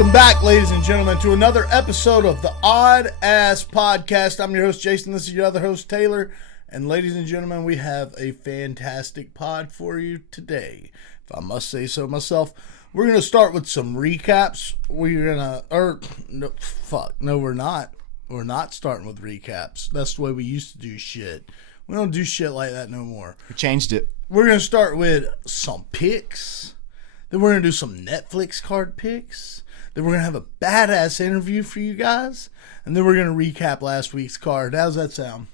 Welcome back, ladies and gentlemen, to another episode of the Oddass podcast. I'm your host, Jason. This is your other host, Taylor. And ladies and gentlemen, we have a fantastic pod for you today, if I must say so myself. We're going to start with some recaps. We're not. We're not starting with recaps. That's the way we used to do shit. We don't do shit like that no more. We changed it. We're going to start with some picks. Then we're going to do some Netflix card picks. Then we're going to have a badass interview for you guys. And then we're going to recap last week's card. How's that sound?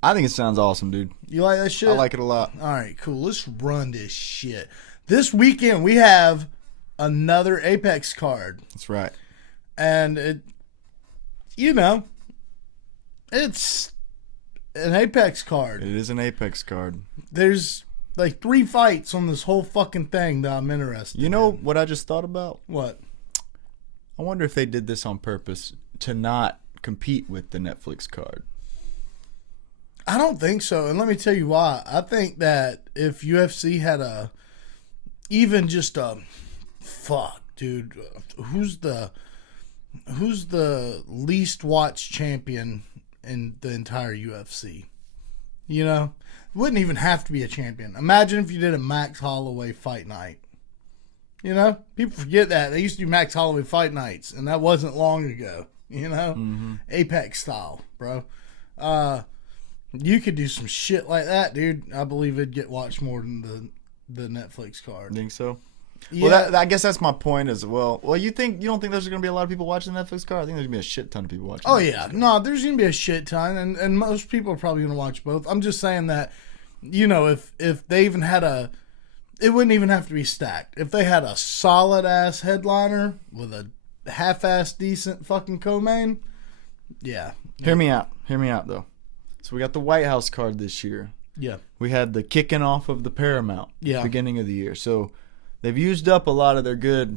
I think it sounds awesome, dude. You like that shit? I like it a lot. All right, cool. Let's run this shit. This weekend, we have another Apex card. That's right. And it's an Apex card. It is an Apex card. There's like 3 fights on this whole fucking thing that I'm interested in. You know what I just thought about? What? I wonder if they did this on purpose to not compete with the Netflix card. I don't think so, and let me tell you why. I think that if UFC had dude, who's the least watched champion in the entire UFC? You know, it wouldn't even have to be a champion. Imagine if you did a Max Holloway fight night. You know, people forget that they used to do Max Holloway fight nights, and that wasn't long ago. You know, Apex style, bro. You could do some shit like that, dude. I believe it'd get watched more than the Netflix card. Think so? Yeah. Well, I guess that's my point as well. Well, you don't think there's going to be a lot of people watching the Netflix card? I think there's going to be a shit ton of people watching. Oh yeah, no, there's going to be a shit ton, and most people are probably going to watch both. I'm just saying that, you know, if they even had it wouldn't even have to be stacked. If they had a solid ass headliner with a half-ass decent fucking co-main, yeah. Hear me out though. So we got the White House card this year. Yeah. We had the kicking off of the Paramount beginning of the year. So they've used up a lot of their good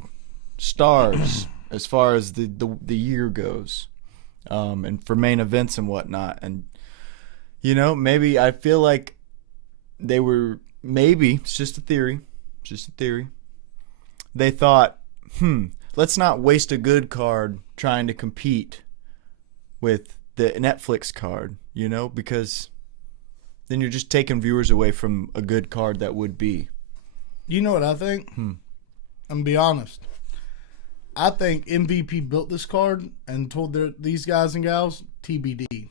stars as far as the year goes, and for main events and whatnot. And, you know, maybe I feel like they were, maybe, it's just a theory, they thought, let's not waste a good card trying to compete with the Netflix card, you know, because then you're just taking viewers away from a good card that would be. You know what I think? I'm going to be honest. I think MVP built this card and told these guys and gals TBD.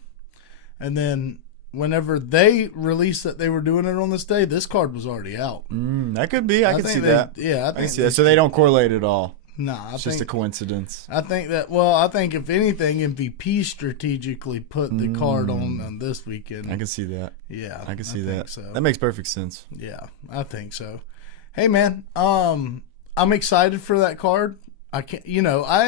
And then whenever they released that they were doing it on this day, this card was already out. That could be. I can see that. Yeah, I can see that. So they don't correlate at all. Nah, it's just a coincidence. I think if anything, MVP strategically put the card on this weekend. I can see that. Yeah, I can see that. So. That makes perfect sense. Yeah, I think so. Hey man, I'm excited for that card. I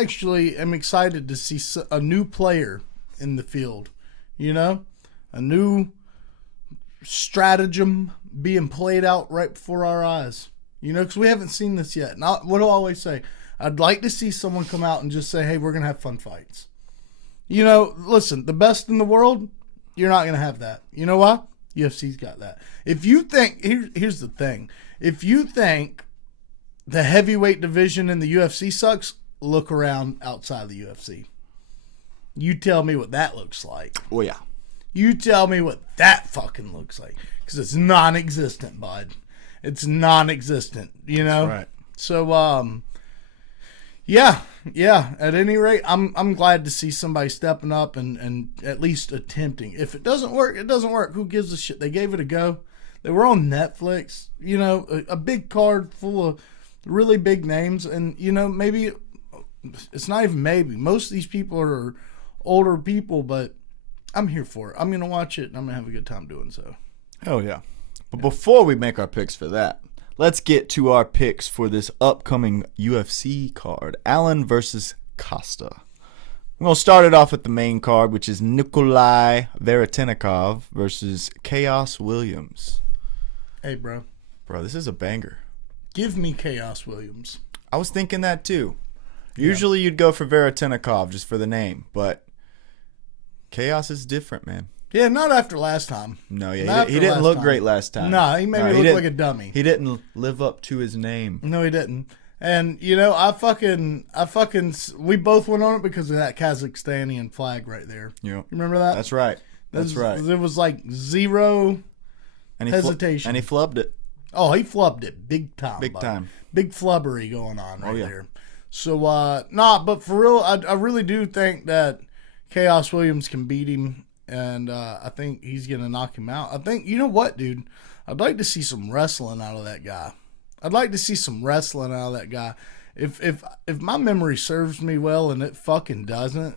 actually am excited to see a new player in the field. You know, a new stratagem being played out right before our eyes. You know, because we haven't seen this yet. What do I always say? I'd like to see someone come out and just say, hey, we're going to have fun fights. You know, listen, the best in the world, you're not going to have that. You know why? UFC's got that. If you think, here's the thing. If you think the heavyweight division in the UFC sucks, look around outside the UFC. You tell me what that looks like. Oh, yeah. You tell me what that fucking looks like. Because it's non-existent, bud. It's non-existent, you know? That's right. So, yeah. At any rate, I'm glad to see somebody stepping up and at least attempting. If it doesn't work, it doesn't work. Who gives a shit? They gave it a go. They were on Netflix, you know, a big card full of really big names. And, you know, maybe it's not even maybe. Most of these people are older people, but I'm here for it. I'm going to watch it, and I'm going to have a good time doing so. Oh, yeah. But before we make our picks for that, let's get to our picks for this upcoming UFC card, Allen versus Costa. We're going to start it off with the main card, which is Nikolai Veretennikov versus Chaos Williams. Hey, bro. Bro, this is a banger. Give me Chaos Williams. I was thinking that too. Usually you'd go for Veretennikov just for the name, but Chaos is different, man. Yeah, not after last time. No, yeah, he didn't look great last time. No, he made me look like a dummy. He didn't live up to his name. No, he didn't. And we both went on it because of that Kazakhstanian flag right there. Yeah, you remember that? That's right. That's right. There was like zero hesitation, and he flubbed it. Oh, he flubbed it big time. Big time. Big flubbery going on right there. So, but for real, I really do think that Chaos Williams can beat him, and I think he's going to knock him out. I think, you know what, dude? I'd like to see some wrestling out of that guy. If my memory serves me well, and it fucking doesn't,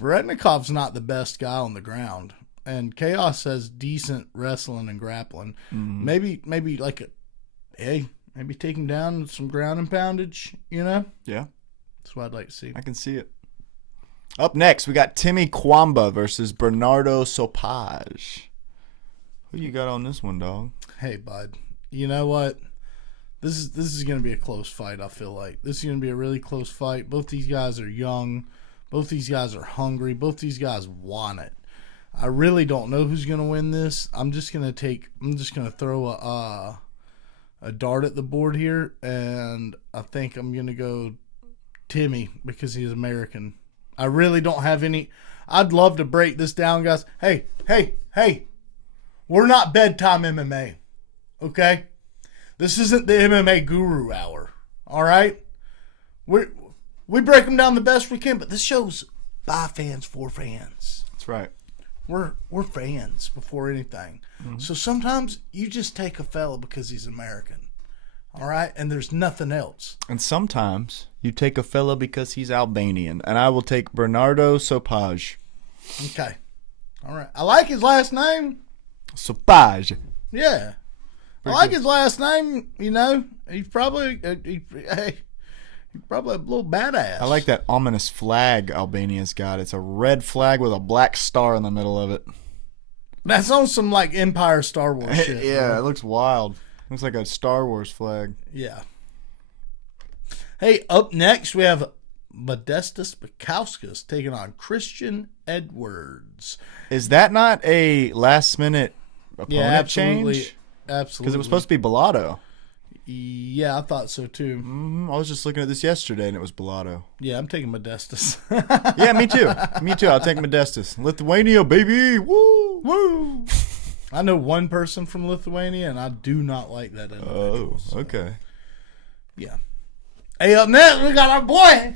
Varetnikov's not the best guy on the ground. And Chaos has decent wrestling and grappling. Mm-hmm. Maybe like maybe take him down with some ground and poundage, Yeah. That's what I'd like to see. I can see it. Up next, we got Timmy Kwamba versus Bernardo Sopage. Who you got on this one, dog? Hey, bud. You know what? This is going to be a close fight, I feel like. This is going to be a really close fight. Both these guys are young. Both these guys are hungry. Both these guys want it. I really don't know who's going to win this. I'm just going to throw a dart at the board here, and I think I'm going to go Timmy because he's American. I really don't have any. I'd love to break this down, guys. Hey. We're not bedtime MMA, okay? This isn't the MMA Guru Hour, all right? We break them down the best we can, but this show's by fans for fans. That's right. We're fans before anything. Mm-hmm. So sometimes you just take a fella because he's American, all right? And there's nothing else. And sometimes you take a fella because he's Albanian, and I will take Bernardo Sopage. Okay. All right. I like his last name. Sopage. Yeah. I like his last name, He's probably he's probably a little badass. I like that ominous flag Albania's got. It's a red flag with a black star in the middle of it. That's on some like Empire Star Wars shit. Yeah, it looks wild. Looks like a Star Wars flag. Yeah. Hey, up next we have Modestas Bukauskas taking on Christian Edwards. Is that not a last-minute opponent change? Absolutely. Because it was supposed to be Bellato. Yeah, I thought so too. I was just looking at this yesterday, and it was Bellato. Yeah, I'm taking Modestas. Yeah, me too. Me too. I'll take Modestas. Lithuania, baby. Woo! Woo! I know one person from Lithuania, and I do not like that individual. Oh, okay. Yeah. Hey, up next, we got our boy.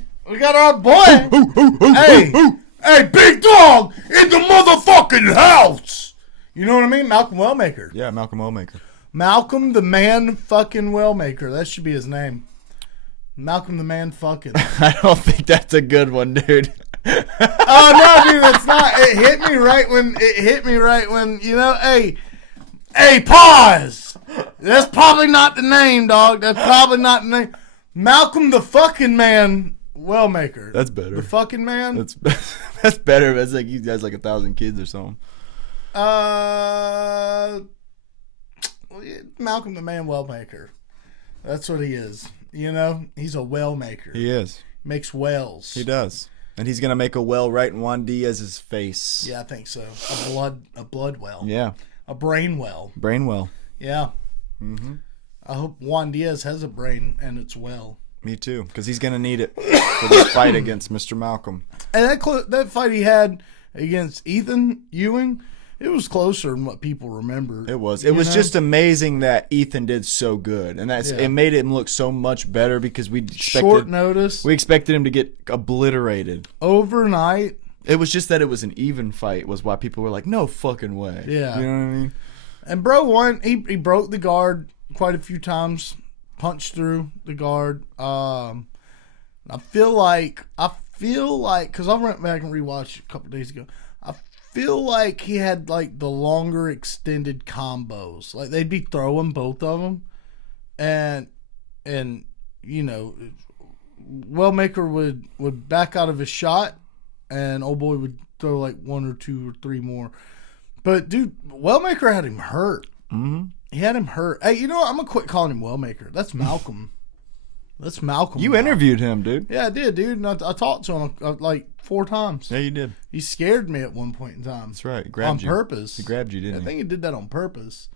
Hey, big dog in the motherfucking house. You know what I mean? Malcolm Wellmaker. Yeah, Malcolm Wellmaker. Malcolm the Man fucking Wellmaker. That should be his name. Malcolm the Man fucking. I don't think that's a good one, dude. Oh no, dude, it's not. It hit me right when Hey, pause. That's probably not the name, dog. That's probably not the name. Malcolm the fucking Man Wellmaker. That's better. The fucking man. That's better. That's like he has like 1,000 kids or something. Malcolm the Man Wellmaker. That's what he is. He's a well maker. He is. Makes wells. He does. And he's gonna make a well right in Juan Diaz's face. Yeah, I think so. A blood well. Yeah. A brain well. Brain well. Yeah. Mm-hmm. I hope Juan Diaz has a brain and it's well. Me too, because he's gonna need it for this fight against Mr. Malcolm. And that fight he had against Ethan Ewing, it was closer than what people remember. It was. It was just amazing that Ethan did so good, and it made him look so much better because short notice. We expected him to get obliterated overnight. It was just that it was an even fight was why people were like, no fucking way. Yeah, you know what I mean. And bro won. He broke the guard quite a few times. Punched through the guard. I feel like because I went back and rewatched it a couple days ago. I feel like he had like the longer extended combos. Like they'd be throwing both of them, and Wellmaker would back out of his shot, and old boy would throw like one or two or three more. But dude, Wellmaker had him hurt. Mm-hmm. He had him hurt. Hey, you know what? I'm gonna quit calling him Wellmaker. That's Malcolm. That's Malcolm. You interviewed him, dude. Yeah, I did, dude. And I talked to him like 4 times. Yeah, you did. He scared me at one point in time. That's right. He grabbed you. On purpose. He grabbed you, didn't he? I think he did that on purpose.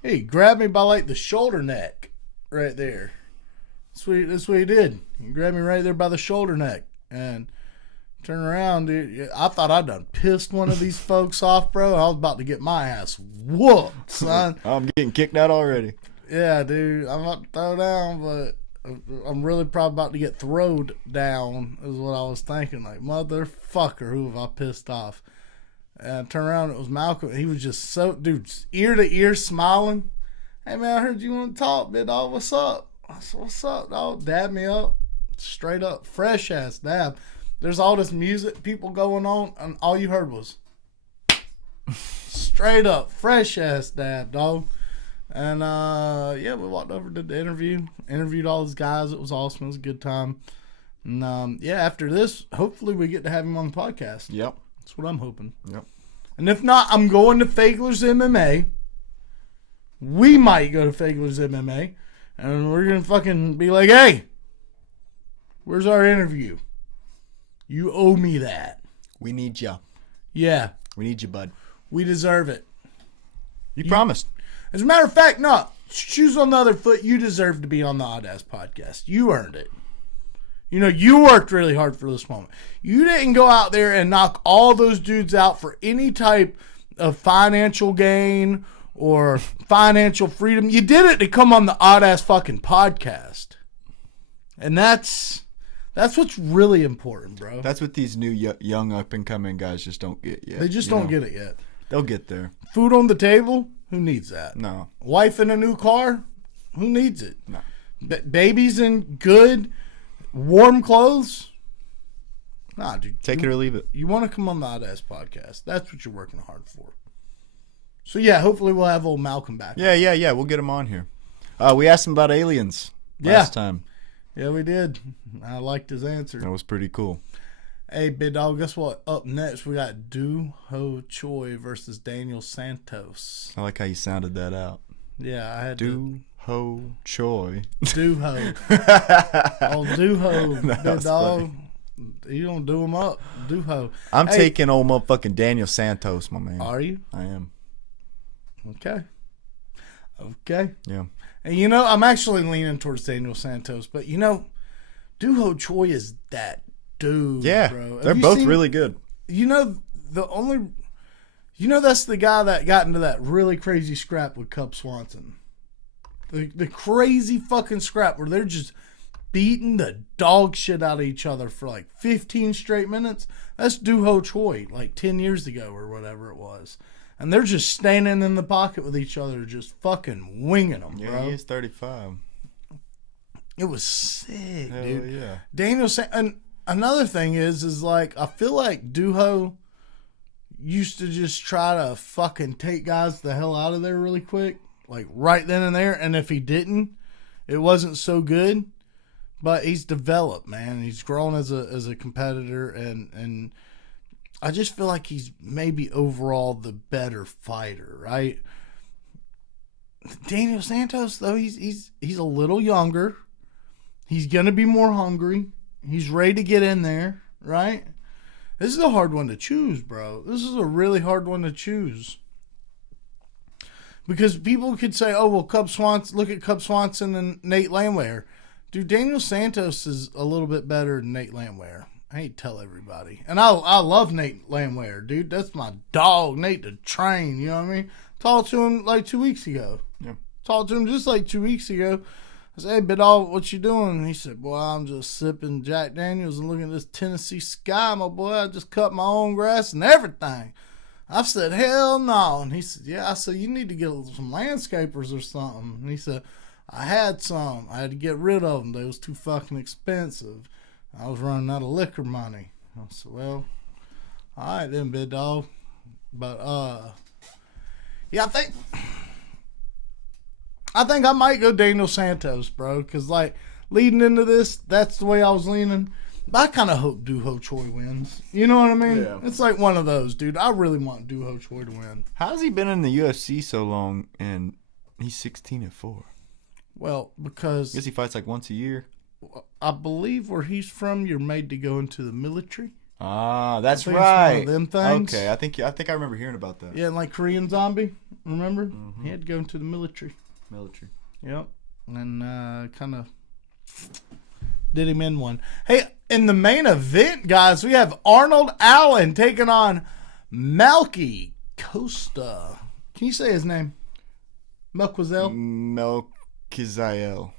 He grabbed me by like the shoulder neck right there. That's what he did. He grabbed me right there by the shoulder neck and turned around, dude. I thought I'd done pissed one of these folks off, bro. I was about to get my ass whooped, son. I'm getting kicked out already. Yeah, dude. I'm about to throw down, but I'm really probably about to get throwed down is what I was thinking. Like, motherfucker, who have I pissed off? And I turned around, it was Malcolm. He was just so, dude, ear to ear smiling. Hey, man, I heard you want to talk, big dog. What's up? I said, what's up, dog? Dab me up. Straight up. Fresh ass dab. There's all this music, people going on, and all you heard was straight up. Fresh ass dab, dog. And, yeah, we walked over to the interviewed all those guys. It was awesome. It was a good time. And, yeah, after this, hopefully we get to have him on the podcast. Yep. That's what I'm hoping. Yep. And if not, I'm going to Fagler's MMA. We might go to Fagler's MMA. And we're going to fucking be like, hey, where's our interview? You owe me that. We need you. Yeah. We need you, bud. We deserve it. You promised. As a matter of fact, no. Shoes on the other foot, you deserve to be on the Oddass podcast. You earned it. You know, you worked really hard for this moment. You didn't go out there and knock all those dudes out for any type of financial gain or financial freedom. You did it to come on the Oddass fucking podcast. And that's what's really important, bro. That's what these new young up-and-coming guys just don't get yet. They just don't get it yet. They'll get there. Food on the table? Who needs that? No. Wife in a new car? Who needs it? No. Babies in good, warm clothes? Nah, dude. Take it or leave it. You want to come on the Oddass podcast. That's what you're working hard for. So, yeah, hopefully we'll have old Malcolm back. Yeah. We'll get him on here. We asked him about aliens last time. Yeah, we did. I liked his answer. That was pretty cool. Hey, big dog, guess what? Up next, we got Do Ho Choi versus Daniel Santos. I like how you sounded that out. Yeah, I had Do Ho Choi. Do Ho. Oh, Do Ho, big dog. Funny. You don't do him up. Do Ho. I'm taking old motherfucking Daniel Santos, my man. Are you? I am. Okay. Yeah. And, you know, I'm actually leaning towards Daniel Santos, but, you know, Do Ho Choi is that dude, yeah, bro. They're both really good. You know, that's the guy that got into that really crazy scrap with Cub Swanson. The crazy fucking scrap where they're just beating the dog shit out of each other for like 15 straight minutes. That's Do Ho Choi, like 10 years ago or whatever it was. And they're just standing in the pocket with each other, just fucking winging them, bro. Yeah, he is 35. It was sick, Hell dude. Yeah. Daniel and another thing is like, I feel like Duho used to just try to fucking take guys the hell out of there really quick. Like, right then and there. And if he didn't, it wasn't so good. But he's developed, man. He's grown as a competitor, and I just feel like he's maybe overall the better fighter, right? Daniel Santos, though, he's a little younger. He's gonna be more hungry. He's ready to get in there, right? This is a hard one to choose, bro. This is a really hard one to choose. Because people could say, oh, well, look at Cub Swanson and Nate Landwehr. Dude, Daniel Santos is a little bit better than Nate Landwehr. I hate to tell everybody. And I love Nate Landwehr, dude. That's my dog, Nate the Train, you know what I mean? Talked to him like 2 weeks ago. Yeah. Talked to him just like 2 weeks ago. I said, hey, Bidal, what you doing? And he said, boy, I'm just sipping Jack Daniels and looking at this Tennessee sky, my boy. I just cut my own grass and everything. I said, hell no. And he said, yeah. I said, you need to get some landscapers or something. And he said, I had some. I had to get rid of them. They was too fucking expensive. I was running out of liquor money. I said, well, all right then, big dog. But, yeah, I think I might go Daniel Santos, bro. Because, like, leading into this, that's the way I was leaning. But I kind of hope Do Ho Choi wins. You know what I mean? Yeah. It's like one of those, dude. I really want Do Ho Choi to win. How's he been in the UFC so long and he's 16-4? Well, because I guess he fights like once a year. I believe where he's from, you're made to go into the military. Ah, that's I think right. it's one of them things. Okay, I think I remember hearing about that. Yeah, like Korean Zombie, remember? Mm-hmm. He had to go into the military. Military. Yep. And kind of Did him in one. Hey, in the main event, guys, we have Arnold Allen taking on Myrtle Costa. Can you say his name? Melquizael? Melquizael.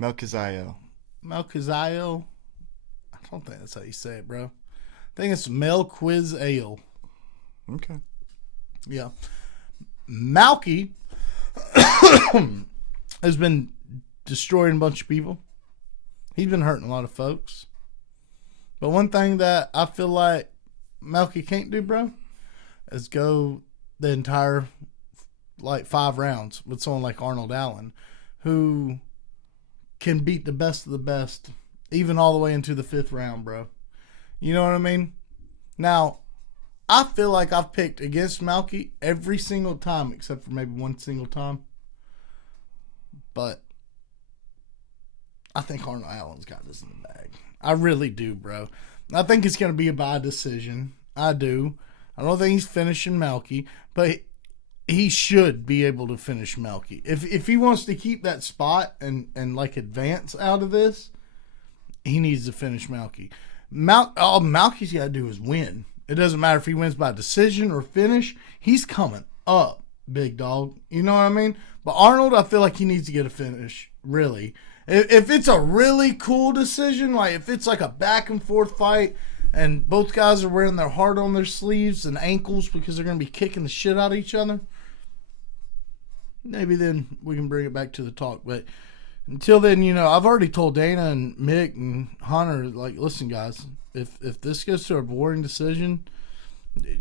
Melquizael? I don't think that's how you say it, bro. I think it's Melquizael. Okay. Yeah. Malky has been destroying a bunch of people. He's been hurting a lot of folks. But one thing that I feel like Malky can't do, bro, is go the entire 5 rounds with someone like Arnold Allen, who can beat the best of the best, even all the way into the 5th round, bro. You know what I mean? Now, I feel like I've picked against Malky every single time, except for maybe one single time. But I think Arnold Allen's got this in the bag. I really do, bro. I think it's going to be by decision. I do. I don't think he's finishing Malky, but he should be able to finish Malky. If he wants to keep that spot and advance out of this, he needs to finish Malky. All Malky's got to do is win. It doesn't matter if he wins by decision or finish. He's coming up, big dog. You know what I mean? But Arnold, I feel like he needs to get a finish, really. If it's a really cool decision, like if it's like a back and forth fight and both guys are wearing their heart on their sleeves and ankles because they're going to be kicking the shit out of each other, maybe then we can bring it back to the talk. But until then, I've already told Dana and Mick and Hunter, like, listen, guys, if this goes to a boring decision,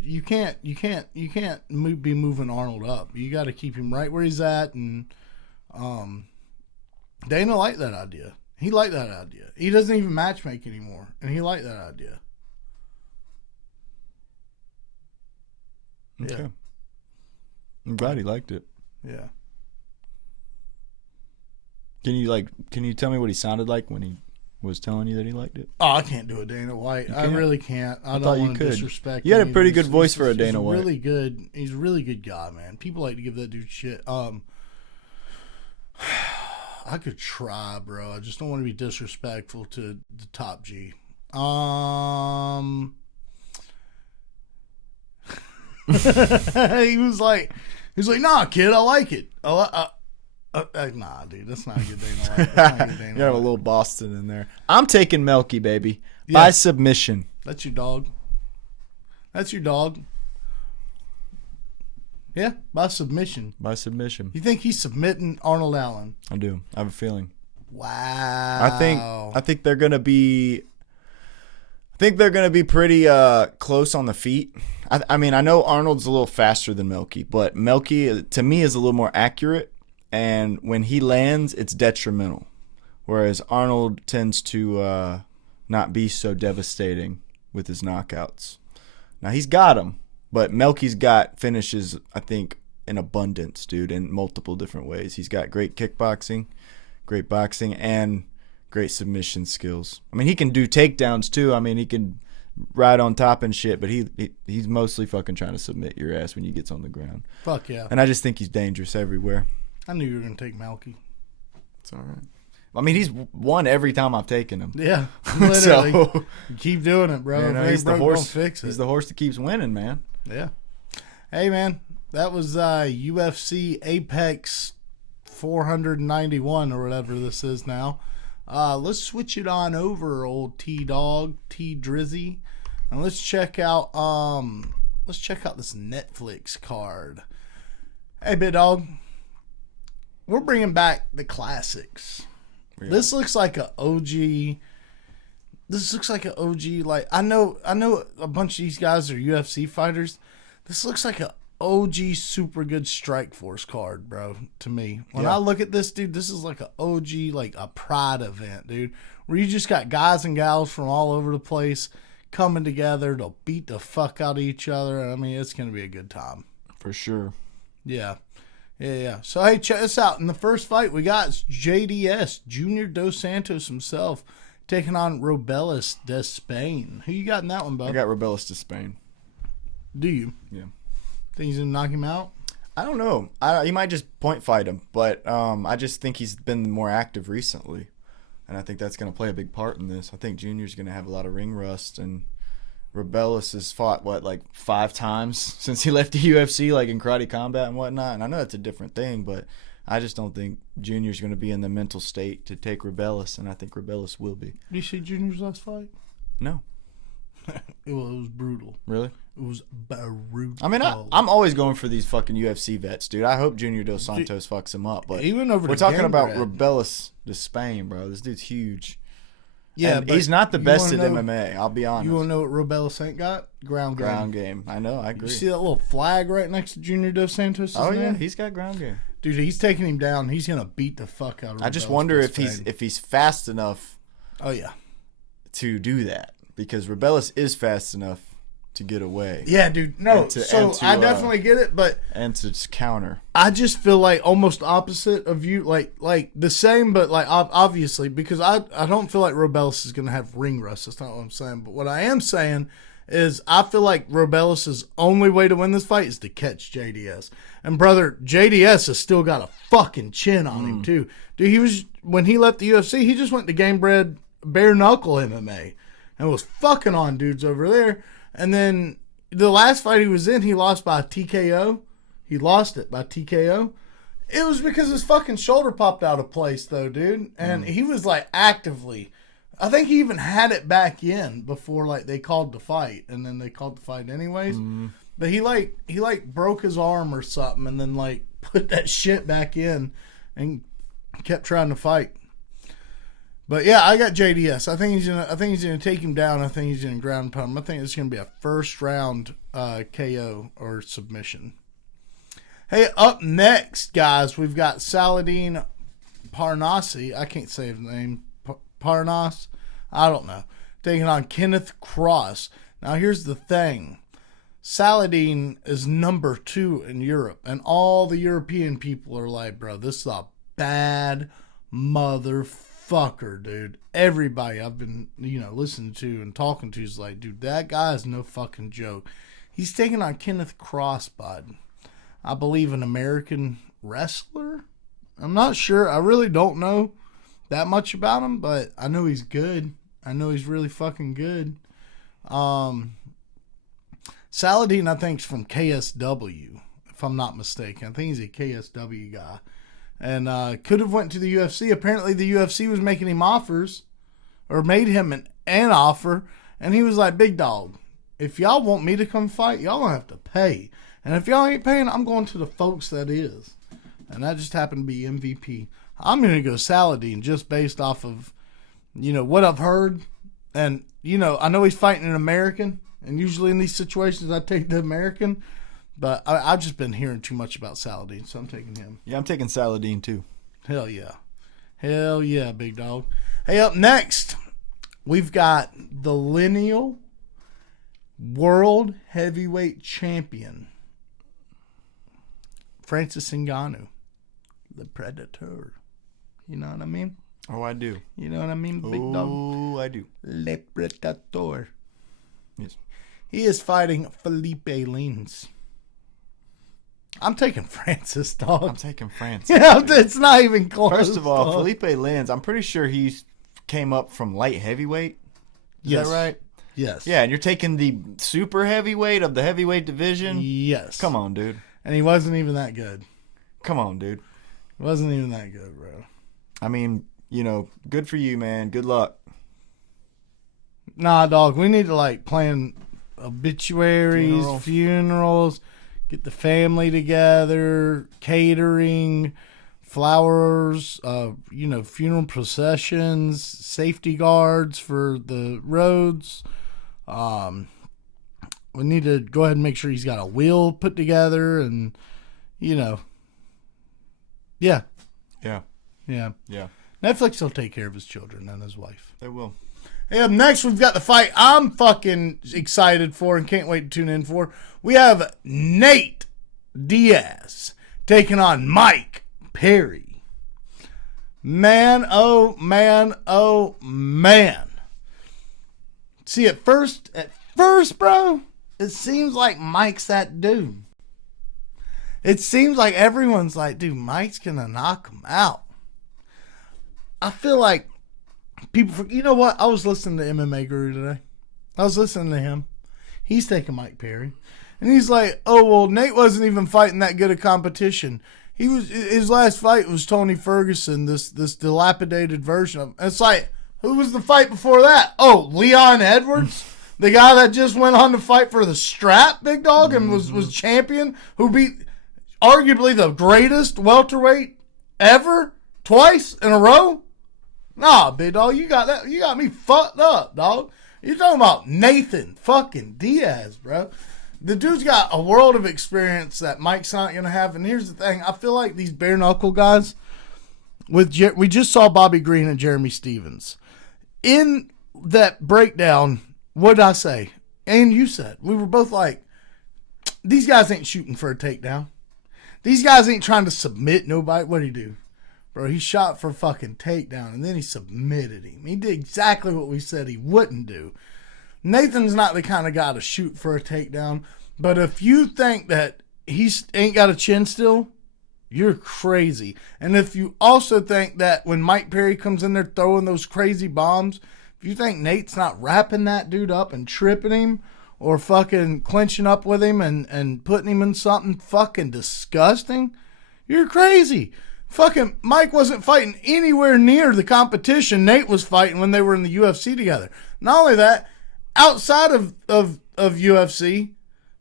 you can't be moving Arnold up. You got to keep him right where he's at. And Dana liked that idea. He liked that idea. He doesn't even matchmake anymore, and he liked that idea. Okay. Yeah. I'm glad he liked it. Yeah. Can you tell me what he sounded like when he was telling you that he liked it? Oh, I can't do a Dana White. I really can't. I don't want to disrespect him. You had a pretty good voice for a Dana White. Really good. He's a really good guy, man. People like to give that dude shit. I could try, bro. I just don't want to be disrespectful to the top G. He was like, nah, kid, I like it. Nah, dude, that's not a good Dana White. You have a little Boston in there. I'm taking Melky, baby, by submission. That's your dog. Yeah, by submission. You think he's submitting Arnold Allen? I do. I have a feeling. Wow. I think they're gonna be. I think they're gonna be pretty close on the feet. I mean, I know Arnold's a little faster than Melky, but Melky to me is a little more accurate, and when he lands, it's detrimental. Whereas Arnold tends to not be so devastating with his knockouts. Now he's got them. But Melky's got finishes, I think, in abundance, dude, in multiple different ways. He's got great kickboxing, great boxing, and great submission skills. I mean, he can do takedowns, too. I mean, he can ride on top and shit, but he's mostly fucking trying to submit your ass when he gets on the ground. Fuck yeah. And I just think he's dangerous everywhere. I knew you were going to take Melky. It's all right. I mean, he's won every time I've taken him. Yeah, literally. So, keep doing it, bro. He's the horse. Don't fix it. He's the horse that keeps winning, man. Yeah. Hey, man, that was UFC Apex 491 or whatever this is now. Let's switch it on over, old T-Dog, T-Drizzy, and let's check out this Netflix card. Hey, big dog, we're bringing back the classics. Yeah. This looks like an OG. Like, I know a bunch of these guys are UFC fighters. This looks like an OG super good Strike Force card, bro, to me. When I look at this, dude, this is like an OG, like a pride event, dude, where you just got guys and gals from all over the place coming together to beat the fuck out of each other. I mean, it's going to be a good time. For sure. Yeah. So, hey, check this out. In the first fight, we got JDS, Junior Dos Santos himself, taking on Robelis de Spain. Who you got in that one, bud? I got Robelis de Spain. Do you? Yeah. Think he's going to knock him out? I don't know. He might just point fight him, but I just think he's been more active recently. And I think that's going to play a big part in this. I think Junior's going to have a lot of ring rust. And Rebellis has fought, like 5 times since he left the UFC, like in karate combat and whatnot. And I know that's a different thing, but I just don't think Junior's going to be in the mental state to take Rebellis, and I think Rebellis will be. Did you see Junior's last fight? No. It was brutal. Really? It was brutal. I mean, I'm always going for these fucking UFC vets, dude. I hope Junior Dos Santos fucks him up, but even over we're talking about Rebellis de Spain, bro. This dude's huge. Yeah, and he's not the best at MMA. I'll be honest. You want to know what Rebellis ain't got? Ground game. I know. I agree. You see that little flag right next to Junior Dos Santos? Oh yeah, he's got ground game. Dude, he's taking him down. He's gonna beat the fuck out of him. I just wonder if he's fast enough. Oh yeah. To do that, because Rebellis is fast enough to get away. Yeah, dude. No, I definitely get it, but and to just counter. I just feel like almost opposite of you, like the same, but like obviously, because I don't feel like Rebellis is gonna have ring rust. That's not what I'm saying. But what I am saying is I feel like Rebellis' only way to win this fight is to catch JDS. And brother, JDS has still got a fucking chin on him too. Dude, when he left the UFC, he just went to game bred bare knuckle MMA and was fucking on dudes over there. And then the last fight he was in, he lost by TKO. He lost it by TKO. It was because his fucking shoulder popped out of place though, dude. And he was like actively, I think he even had it back in before like they called the fight, and then they called the fight anyways. But he broke his arm or something, and then like put that shit back in and kept trying to fight. But yeah, I got JDS. I think he's gonna take him down. I think he's gonna ground pound him. I think it's gonna be a first round KO or submission. Hey, up next, guys, we've got Saladin Parnassi. I can't say his name. Parnas? I don't know. Taking on Kenneth Cross. Now, here's the thing. Saladin is number 2 in Europe, and all the European people are like, bro, this is a bad motherfucker, dude. Everybody I've been, listening to and talking to is like, dude, that guy is no fucking joke. He's taking on Kenneth Cross, bud. I believe an American wrestler. I'm not sure. I really don't know that much about him, but I know he's good. I know he's really fucking good. Saladin, I think, is from KSW, if I'm not mistaken. I think he's a KSW guy. And could have went to the UFC. Apparently the UFC was making him offers, or made him an offer, and he was like, big dog, if y'all want me to come fight, y'all gonna have to pay. And if y'all ain't paying, I'm going to the folks that is. And that just happened to be MVP. I'm going to go Saladin just based off of, what I've heard. And, I know he's fighting an American. And usually in these situations, I take the American. But I've just been hearing too much about Saladin, so I'm taking him. Yeah, I'm taking Saladin too. Hell yeah. Hell yeah, big dog. Hey, up next, we've got the lineal world heavyweight champion, Francis Ngannou, the Predator. You know what I mean? Oh, I do. You know what I mean, big dog? Oh, I do. Le Predator. Yes. He is fighting Felipe Lins. I'm taking Francis, dog. I'm taking Francis. Yeah, it's not even close. First of all, dog. Felipe Lins, I'm pretty sure he came up from light heavyweight. Is that right? Yes. Yeah, and you're taking the super heavyweight of the heavyweight division? Yes. Come on, dude. And he wasn't even that good. Come on, dude. Wasn't even that good, bro. I mean, good for you, man. Good luck. Nah, dog. We need to plan obituaries, funerals, get the family together, catering, flowers, funeral processions, safety guards for the roads. We need to go ahead and make sure he's got a will put together, and yeah. Yeah. Yeah. Yeah. Netflix will take care of his children and his wife. They will. Hey, up next, we've got the fight I'm fucking excited for and can't wait to tune in for. We have Nate Diaz taking on Mike Perry. Man, oh, man, oh, man. See, at first, bro, it seems like Mike's that dude. It seems like everyone's like, dude, Mike's going to knock him out. I feel like You know what? I was listening to MMA Guru today. I was listening to him. He's taking Mike Perry. And he's like, oh, well, Nate wasn't even fighting that good a competition. His last fight was Tony Ferguson, this dilapidated version of him. It's like, who was the fight before that? Oh, Leon Edwards? The guy that just went on to fight for the strap, big dog, and was champion, who beat arguably the greatest welterweight ever twice in a row? Nah, big dog, you got me fucked up, dog. You're talking about Nathan fucking Diaz, bro. The dude's got a world of experience that Mike's not going to have. And here's the thing. I feel like these bare-knuckle guys, we just saw Bobby Green and Jeremy Stevens. In that breakdown, what did I say? And you said. We were both like, these guys ain't shooting for a takedown. These guys ain't trying to submit nobody. What did he do? Bro, he shot for a fucking takedown, and then he submitted him. He did exactly what we said he wouldn't do. Nathan's not the kind of guy to shoot for a takedown, but if you think that he ain't got a chin still, you're crazy. And if you also think that when Mike Perry comes in there throwing those crazy bombs, if you think Nate's not wrapping that dude up and tripping him or fucking clinching up with him and putting him in something fucking disgusting, you're crazy. Fucking Mike wasn't fighting anywhere near the competition Nate was fighting when they were in the UFC together. Not only that, outside of UFC,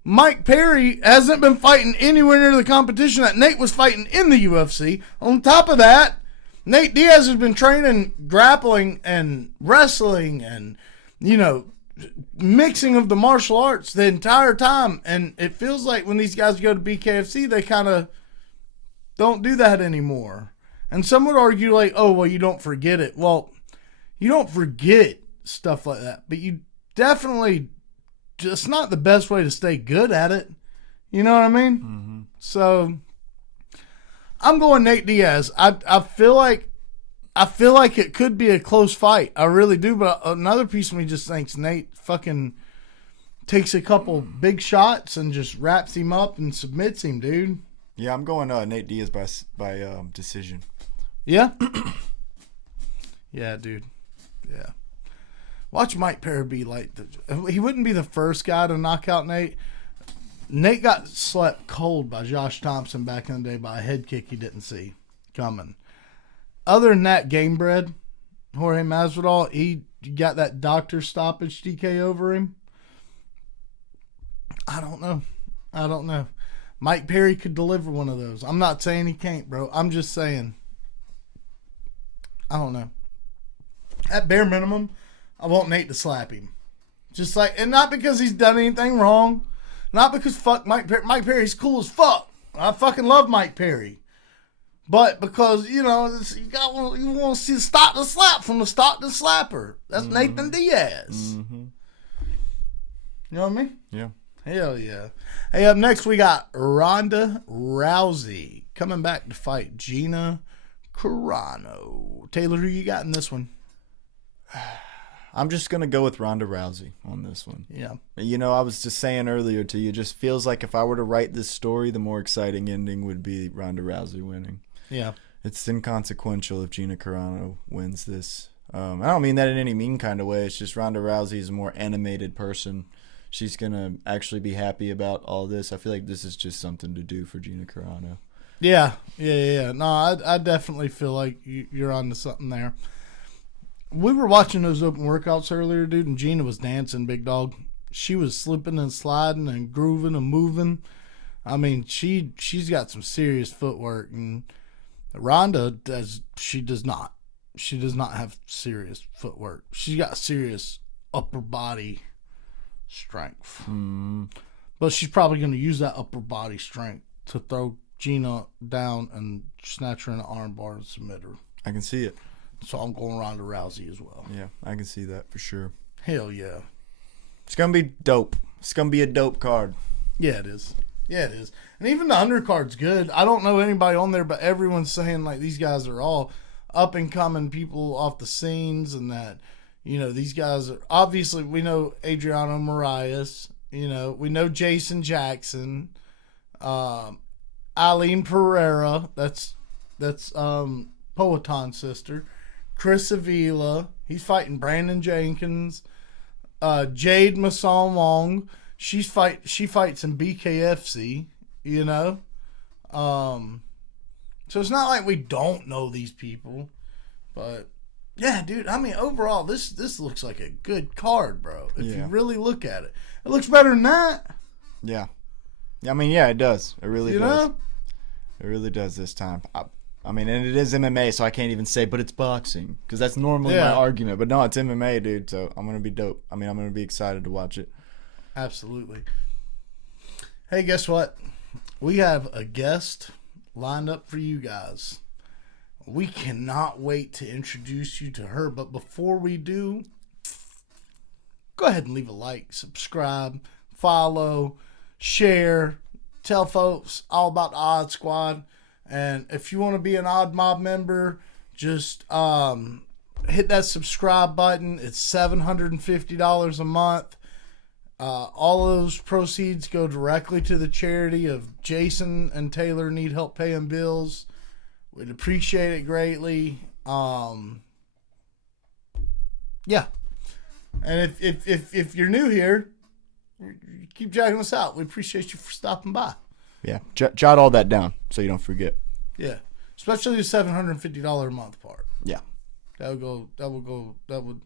Mike Perry hasn't been fighting anywhere near the competition that Nate was fighting in the UFC. On top of that, Nate Diaz has been training grappling and wrestling and, mixing of the martial arts the entire time. And it feels like when these guys go to BKFC, they kind of don't do that anymore. And some would argue like, oh, well, you don't forget it. Well, you don't forget stuff like that, but you definitely, just not the best way to stay good at it. You know what I mean? Mm-hmm. So I'm going Nate Diaz. I feel like it could be a close fight. I really do. But another piece of me just thinks Nate fucking takes a couple big shots and just wraps him up and submits him, dude. Yeah, I'm going Nate Diaz by decision. Yeah? Yeah, dude. Yeah. Watch Mike Perry be like, he wouldn't be the first guy to knock out Nate. Nate got slept cold by Josh Thompson back in the day by a head kick he didn't see coming. Other than that, Gamebred, Jorge Masvidal, he got that doctor stoppage DK over him. I don't know. Mike Perry could deliver one of those. I'm not saying he can't, bro. I'm just saying, I don't know. At bare minimum, I want Nate to slap him. Just like, and not because he's done anything wrong. Not because fuck Mike Perry. Mike Perry's cool as fuck. I fucking love Mike Perry. But because, you want to see the Stockton slap from the Stockton slapper. That's Nathan Diaz. Mm-hmm. You know what I mean? Yeah. Hell yeah. Hey, up next we got Ronda Rousey coming back to fight Gina Carano. Taylor, who you got in this one? I'm just going to go with Ronda Rousey on this one. Yeah. I was just saying earlier to you, it just feels like if I were to write this story, the more exciting ending would be Ronda Rousey winning. Yeah. It's inconsequential if Gina Carano wins this. I don't mean that in any mean kind of way. It's just Ronda Rousey is a more animated person. She's going to actually be happy about all this. I feel like this is just something to do for Gina Carano. Yeah. No, I definitely feel like you're onto something there. We were watching those open workouts earlier, dude, and Gina was dancing, big dog. She was slipping and sliding and grooving and moving. I mean, she's got some serious footwork, and Ronda does not. She does not have serious footwork. She's got serious upper body strength. But she's probably going to use that upper body strength to throw Gina down and snatch her in the arm bar and submit her. I can see it. So I'm going Ronda Rousey as well. Yeah, I can see that for sure. Hell yeah. It's going to be dope. It's going to be a dope card. Yeah, it is. And even the undercard's good. I don't know anybody on there, but everyone's saying like these guys are all up and coming people off the scenes, and that, these guys are, obviously we know Adriano Moraes, we know Jason Jackson, Eileen Pereira, that's Poetan's sister, Chris Avila, He's fighting Brandon Jenkins. Jade Masson-Wong. She fights in BKFC. You know. So it's not like we don't know these people, but yeah, dude. I mean, overall, this looks like a good card, bro. If you really look at it, it looks better than that. Yeah. I mean, yeah, it does. It really does. Know? It really does this time. I mean, and it is MMA, so I can't even say, but it's boxing, because that's normally my argument. But no, it's MMA, dude. So I'm gonna be dope. I mean, I'm gonna be excited to watch it. Absolutely. Hey, guess what? We have a guest lined up for you guys. We cannot wait to introduce you to her. But before we do, go ahead and leave a like, subscribe, follow, share, tell folks all about the Odd Squad. And if you want to be an Odd Mob member, just hit that subscribe button. It's $750 a month. All those proceeds go directly to the charity of Jason and Taylor Need Help Paying Bills. We'd appreciate it greatly. Yeah. And if you're new here, keep jacking us out. We appreciate you for stopping by. Yeah. Jot all that down so you don't forget. Yeah. Especially the $750 a month part. Yeah. That would,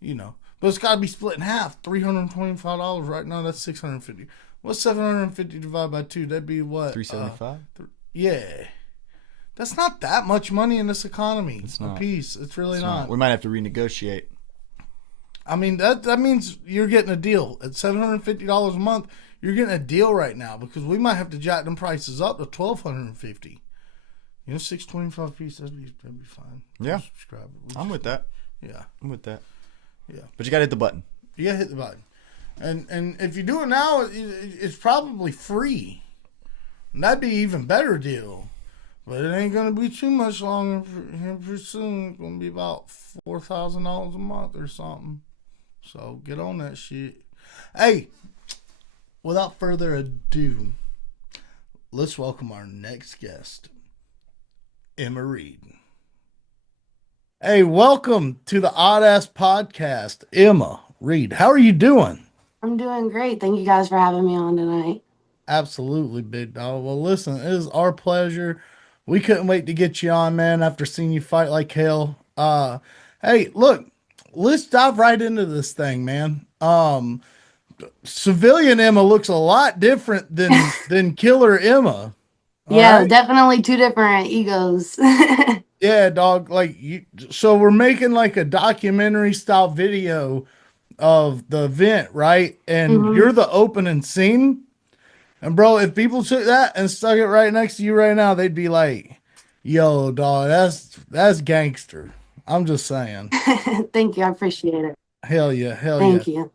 you know. But it's got to be split in half. $325 right now. That's $650. What's 750 divided by 2? That'd be what? $375. Yeah, that's not that much money in this economy. It's not. A piece. It's really not. We might have to renegotiate. I mean, that means you're getting a deal at $750 a month. You're getting a deal right now, because we might have to jack them prices up to $1,250. You know, $625 piece. That'd be fine. Yeah, subscribe. I'm with that. Yeah, I'm with that. Yeah, but you gotta hit the button. You gotta hit the button, and if you do it now, it's probably free. And that'd be even better deal. But it ain't gonna be too much longer. Pretty soon, it's gonna be about $4,000 a month or something. So get on that shit. Hey, without further ado, let's welcome our next guest, Emma Reed. Hey, welcome to the Oddass podcast, Emma Reed. How are you doing? I'm doing great. Thank you guys for having me on tonight. Absolutely, big dog. Well, listen, it is our pleasure. We couldn't wait to get you on, man, after seeing you fight like hell. Hey, look, let's dive right into this thing, man. Civilian Emma looks a lot different than Killer Emma. Yeah, right? Definitely two different egos. Yeah, dog. So we're making like a documentary style video of the event, right? And you're the opening scene. And bro, if people took that and stuck it right next to you right now, they'd be like, "Yo, dog, that's gangster." I'm just saying. Thank you, I appreciate it. Hell yeah, Thank you.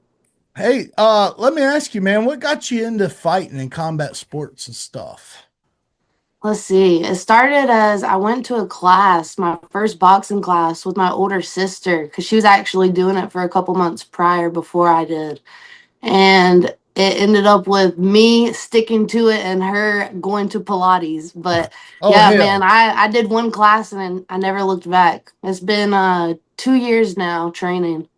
Hey, let me ask you, man, what got you into fighting and combat sports and stuff? Let's see. It started as I went to a class, my first boxing class with my older sister, because she was actually doing it for a couple months prior before I did. And it ended up with me sticking to it and her going to Pilates. But man, I did one class and I never looked back. It's been 2 years now training.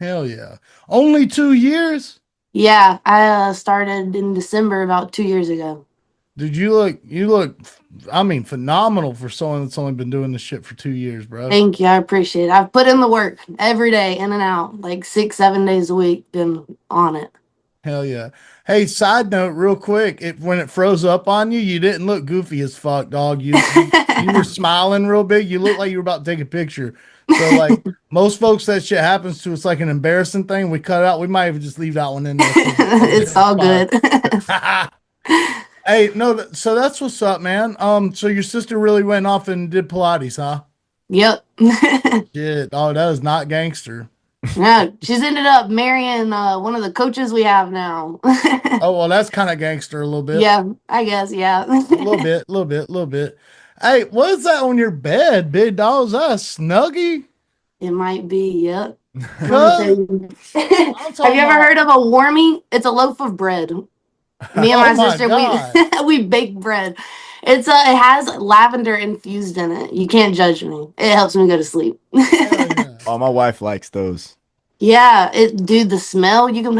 Hell yeah. Only 2 years? Yeah, I started in December about 2 years ago. Dude, you look, I mean, phenomenal for someone that's only been doing this shit for 2 years, bro. Thank you. I appreciate it. I've put in the work every day, in and out, like 6-7 days a week, been on it. Hell yeah. Hey, side note, real quick, when it froze up on you, you didn't look goofy as fuck, dog. You were smiling real big. You looked like you were about to take a picture. So, like, most folks that shit happens to, it's like an embarrassing thing. We cut it out. We might even just leave that one in there. It's all good. Hey, no, so that's what's up, man. So your sister really went off and did Pilates, huh? Yep. Shit. Oh, that is not gangster. No, she's ended up marrying one of the coaches we have now. Oh, well, that's kind of gangster a little bit. Yeah, I guess, yeah. A little bit. Hey, what is that on your bed, big dog? Is that a Snuggie? It might be, yep. Have you ever heard of a warmie? It's a loaf of bread. Me and my sister, we bake bread. It has lavender infused in it. You can't judge me. It helps me go to sleep. Oh, my wife likes those. Yeah, dude, the smell, you can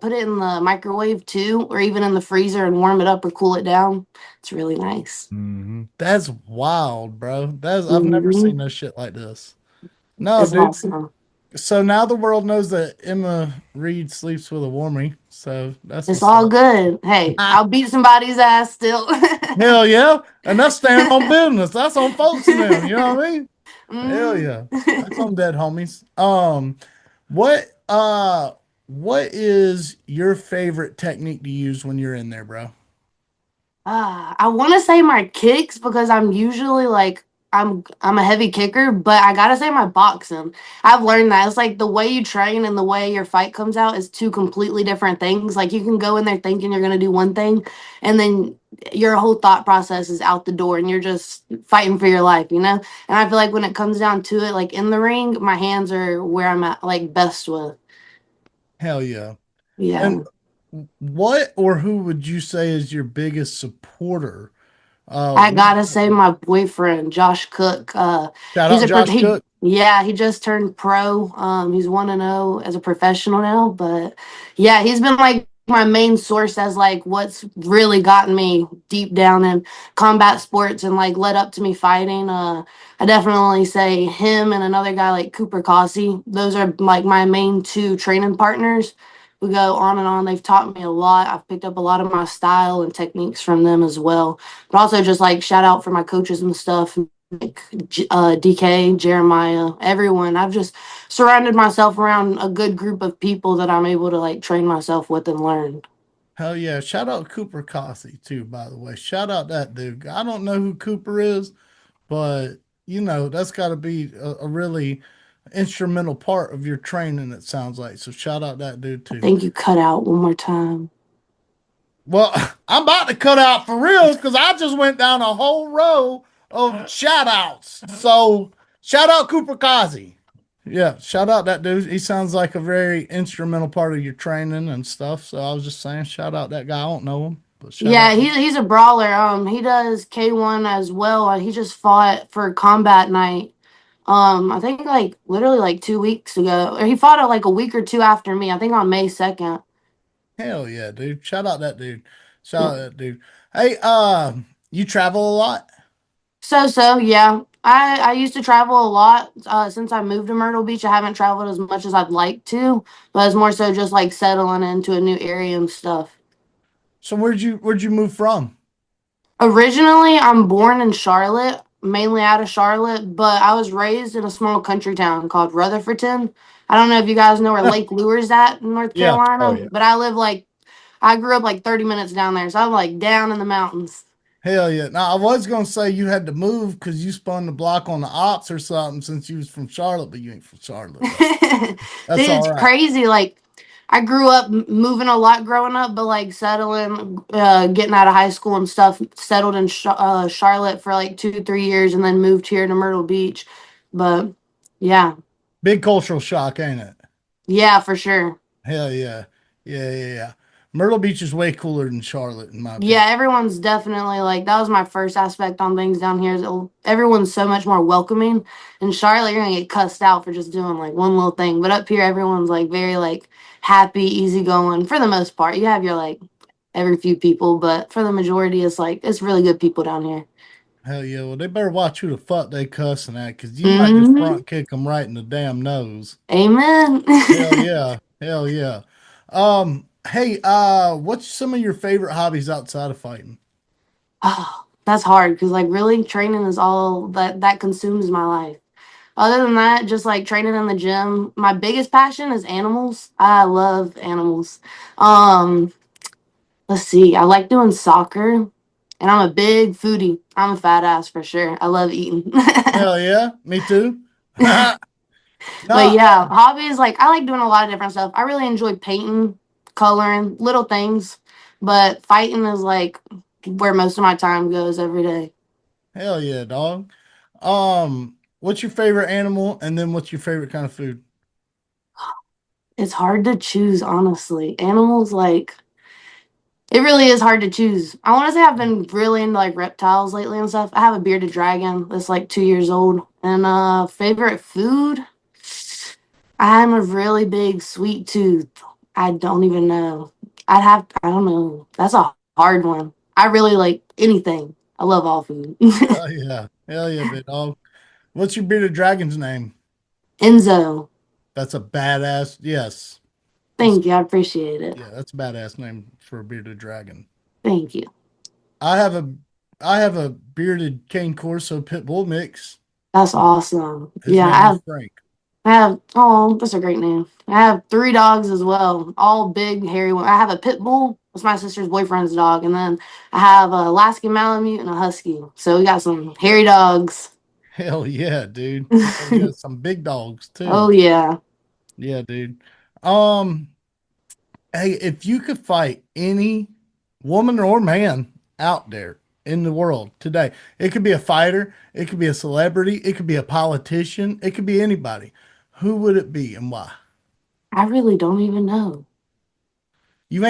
put it in the microwave too, or even in the freezer and warm it up or cool it down. It's really nice. Hmm. That's wild, bro. I've never Hmm. seen no shit like this. No, It's dude. awesome. So now the world knows that Emma Reed sleeps with a warmie. So that's It's what's all up. good. Hey, Ah, I'll beat somebody's ass still. hell yeah. And that's staying on business. That's on folks and them. You know what I mean? Hell Hmm. yeah. That's on dead homies. What uh what is your favorite technique to use when you're in there, bro? I want to say my kicks because I'm usually like I'm a heavy kicker, but I gotta say my boxing. I've learned that it's like the way you train and the way your fight comes out is two completely different things. Like you can go in there thinking you're gonna do one thing, and then your whole thought process is out the door, and you're just fighting for your life, you know. And I feel like when it comes down to it, like in the ring, my hands are where I'm at like best with. Hell yeah. Yeah. And what or who would you say is your biggest supporter? I When gotta say, my boyfriend Josh Cook. shout He's out a Josh he. Cook. Yeah, he just turned pro. He's 1-0 as a professional now. But yeah, he's been like my main source as like what's really gotten me deep down in combat sports and like led up to me fighting. I definitely say him and another guy like Cooper Cossie. Those are like my main two training partners. We go on and on. They've taught me a lot. I've picked up a lot of my style and techniques from them as well. But also just like shout out for my coaches and stuff, like DK, Jeremiah, everyone. I've just surrounded myself around a good group of people that I'm able to like train myself with and learn. Hell yeah. Shout out Cooper Cossie too, by the way. Shout out that dude. I don't know who Cooper is, but that's gotta be a really instrumental part of your training, it sounds like. So shout out that dude I too. think you cut out one more time. Well, I'm about to cut out for reals because I just went down a whole row of shout outs. So shout out Cooper Kazi. Yeah, shout out that dude. He sounds like a very instrumental part of your training and stuff. So I was just saying, shout out that guy. I don't know him, but shout Yeah, out. he's a brawler. He does K1 as well. He just fought for combat night. I think like literally like 2 weeks ago. Or he fought it like a week or two after me. I think on May 2nd. Hell yeah, dude. Shout out that dude. Shout Yeah. out that dude. Hey, you travel a lot? So yeah. I used to travel a lot. Since I moved to Myrtle Beach, I haven't traveled as much as I'd like to, but it's more so just like settling into a new area and stuff. So where'd you move from? Originally, I'm born in Charlotte, mainly out of Charlotte, but I was raised in a small country town called Rutherfordton. I don't know if you guys know where Lake Lewar's at in North Yeah. Oh Carolina, yeah. but I grew up like 30 minutes down there, so I'm like down in the mountains. Hell yeah. Now I was gonna say you had to move because you spun the block on the ops or something since you was from Charlotte, but you ain't from Charlotte. But Dude, that's all it's right. crazy. Like, I grew up moving a lot growing up, but like settling, getting out of high school and stuff, settled in Charlotte for like 2, 3 years, and then moved here to Myrtle Beach. But yeah, Big cultural shock, ain't it? yeah, for sure. Hell yeah. Yeah, yeah, yeah. Myrtle Beach is way cooler than Charlotte, in my opinion. Yeah, everyone's definitely like that was my first aspect on things down here. Is everyone's so much more welcoming. In Charlotte, you're gonna get cussed out for just doing like one little thing, but up here, everyone's like very like happy, easygoing for the most part. You have your like every few people, but for the majority, it's like it's really good people down here. Hell yeah. Well, they better watch who the fuck they cussing at because you might just Hmm. front kick them right in the damn nose. Amen. Hell yeah. Hell yeah. Hey, what's some of your favorite hobbies outside of fighting? Oh, that's hard because like really training is all that consumes my life. Other than that, just like training in the gym. My biggest passion is animals. I love animals. Um, let's see. I like doing soccer, and I'm a big foodie. I'm a fat ass for sure. I love eating. Hell yeah. Me too. But Nah, yeah, hobbies like I like doing a lot of different stuff. I really enjoy painting, coloring, little things. But fighting is like where most of my time goes every day. hell yeah, dog. What's your favorite animal and then what's your favorite kind of food? It's hard to choose, honestly. Animals like it really is hard to choose. I want to say I've been really into like reptiles lately and stuff. I have a bearded dragon that's like 2 years old. And favorite food? I'm a really big sweet tooth. I don't even know. I don't know. That's a hard one. I really like anything. I love all food. Hell yeah, big dog. What's your bearded dragon's name? Enzo, That's a badass. Yes, that's thank you. I appreciate it. yeah, that's a badass name for a bearded dragon. Thank you. I have a I have a bearded cane corso pit bull mix. That's awesome. His Yeah, name is Frank. oh, that's a great name. I have 3 dogs as well, all big, hairy ones. I have a pit bull. That's my sister's boyfriend's dog. And then I have a Alaskan Malamute and a Husky. So we got some hairy dogs. Hell yeah, dude. Hell yeah, some big dogs too. Oh, yeah. Yeah, dude. Um, hey, if you could fight any woman or man out there in the world today, it could be a fighter, it could be a celebrity, it could be a politician, it could be anybody. Who would it be and why? I really don't even know. You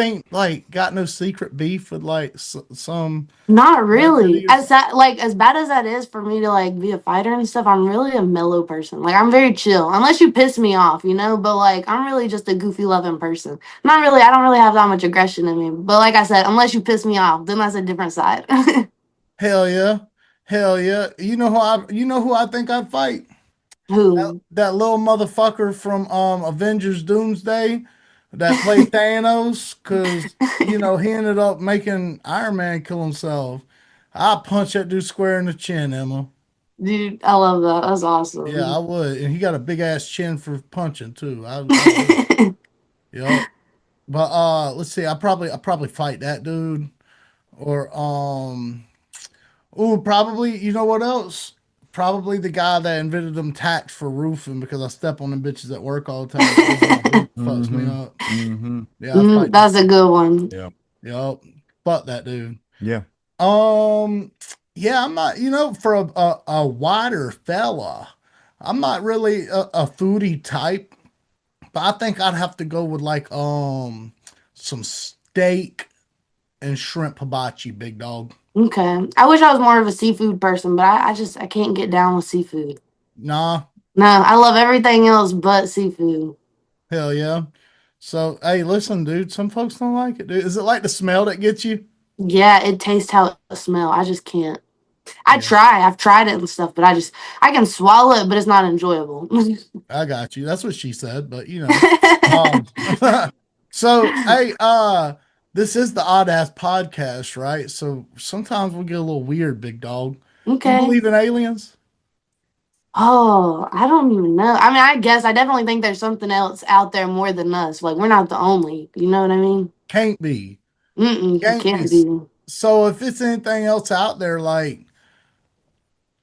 ain't like got no secret beef with like some Not really. celebrity or something. As bad as that is for me to like be a fighter and stuff, I'm really a mellow person. Like I'm very chill. Unless you piss me off, you know? But like I'm really just a goofy loving person. Not really, I don't really have that much aggression in me. But like I said, unless you piss me off, then that's a different side. Hell yeah. Hell yeah. You know who I think I'd fight? Who? That little motherfucker from Avengers Doomsday that played Thanos, because he ended up making Iron Man kill himself. I punch that dude square in the chin, Emma. Dude, I love that. That's Yeah, I awesome. would, and he got a big ass chin for punching too. I would. Yep. But let's see. I probably fight that dude, or oh, probably, you know what else? Probably the guy that invented them tacks for roofing, because I step on them bitches at work all the time. It goes in my roof, fucks me Mm-hmm. up. Mm-hmm. Yeah, I fight that. That's a good one. Yeah. Yup. Fuck that dude. Yeah. Um, yeah, I'm not, for a wider fella, I'm not really a foodie type, but I think I'd have to go with like some steak and shrimp hibachi, big dog. Okay. I wish I was more of a seafood person, but I can't get down with seafood. Nah, No, I love everything else but seafood. hell yeah. So, hey, listen, dude, some folks don't like it, dude. Is it like the smell that gets you? Yeah, it tastes how it smell. I just can't. I Yeah, try. I've tried it and stuff, but I can swallow it, but it's not enjoyable. I got you. That's what she said, but um, so hey, this is the Oddass podcast, right? So sometimes we'll get a little weird, big dog. You Okay. believe in aliens? Oh, I don't even know. I mean, I guess I definitely think there's something else out there more than us. Like we're not the only. You know what I mean? Can't be. Mm-mm, Can't be. can't be. So if it's anything else out there, like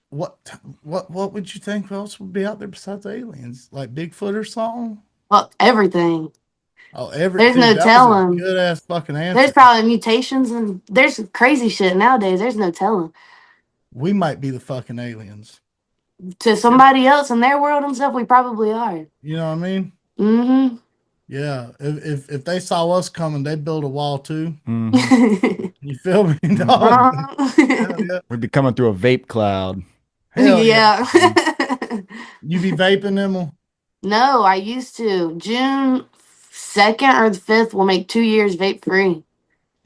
what what would you think else would be out there besides aliens? Like Bigfoot or something? Well, everything. Oh, every There's dude, no that was a telling. good ass fucking There's answer. probably mutations and there's crazy shit nowadays. There's no telling. We might be the fucking aliens. To somebody else in their world and stuff, we probably are. You know what I mean? Mm-hmm. Yeah. If they saw us coming, they'd build a wall too. Mm-hmm. You feel me, dog? Hell yeah. We'd be coming through a vape cloud. Hell yeah. Yeah. You be vaping them? No, I used to. June 2nd or the 5th will make 2 years vape free.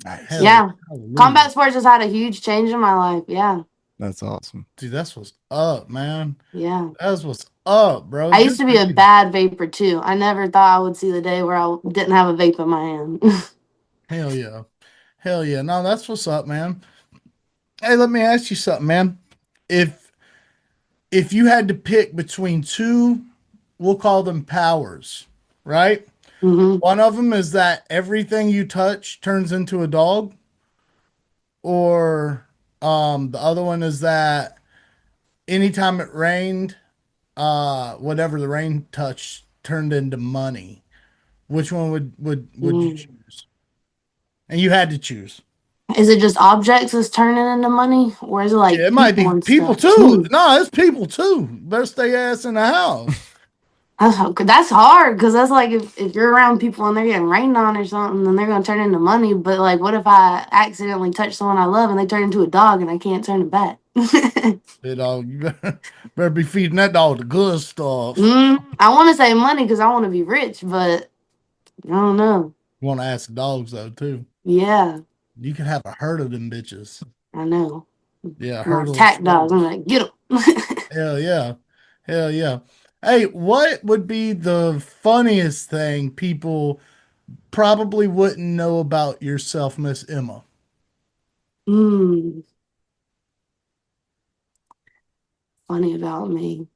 Nice. Hell yeah. Yeah. Hallelujah. Combat sports has had a huge change in my life. Yeah. That's awesome. Dude, that's what's up, man. Yeah. That's what's up, bro. I used Good to for be a you. bad vapor too. I never thought I would see the day where I didn't have a vape in my hand. Hell yeah. Hell yeah. No, that's what's up, man. Hey, let me ask you something, man. If if you had to pick between two, we'll call them powers, right? hmm One of them is that everything you touch turns into a dog, or the other one is that anytime it rained, whatever the rain touched turned into money. Which one would you choose? And you had to choose. Is it just objects that's turning into money, or is it Yeah, like it might people be and people stuff? too. No, it's people too. Better stay ass in the house. That's hard because that's like if you're around people and they're getting rained on or something, then they're gonna turn into money. But like, what if I accidentally touch someone I love and they turn into a dog and I can't turn it back? Big dog, you better be feeding that dog the good stuff. I want to save money because I want to be rich, but I don't know. You want to ask the dogs though too. Yeah, You can have a herd of them bitches. I know. Yeah, a My herd of attack dogs. I'm squirrels. like, get them. Hell yeah. Hell yeah. Hey, what would be the funniest thing people probably wouldn't know about yourself, Miss Emma? Hmm, funny about me.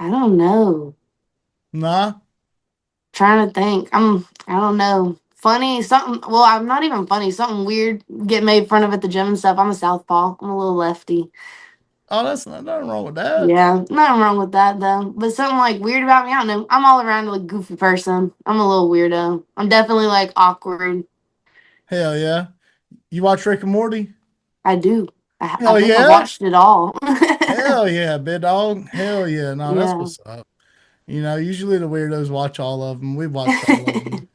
I don't know. Nah. Trying to think. I don't know. Funny, something. Well, I'm not even funny. Something weird get made fun of at the gym and stuff. I'm a southpaw. I'm a little lefty. Oh, that's not nothing wrong with that. Yeah, nothing wrong with that though. But something like weird about me, I don't know. I'm all around a goofy person. I'm a little weirdo. I'm definitely like awkward. Hell yeah. You watch Rick and Morty? I do. I Hell think I yeah. watched it all. Hell yeah, big dog. Hell yeah. No, that's Yeah. what's up. Usually the weirdos watch all of them. We've watched all of them.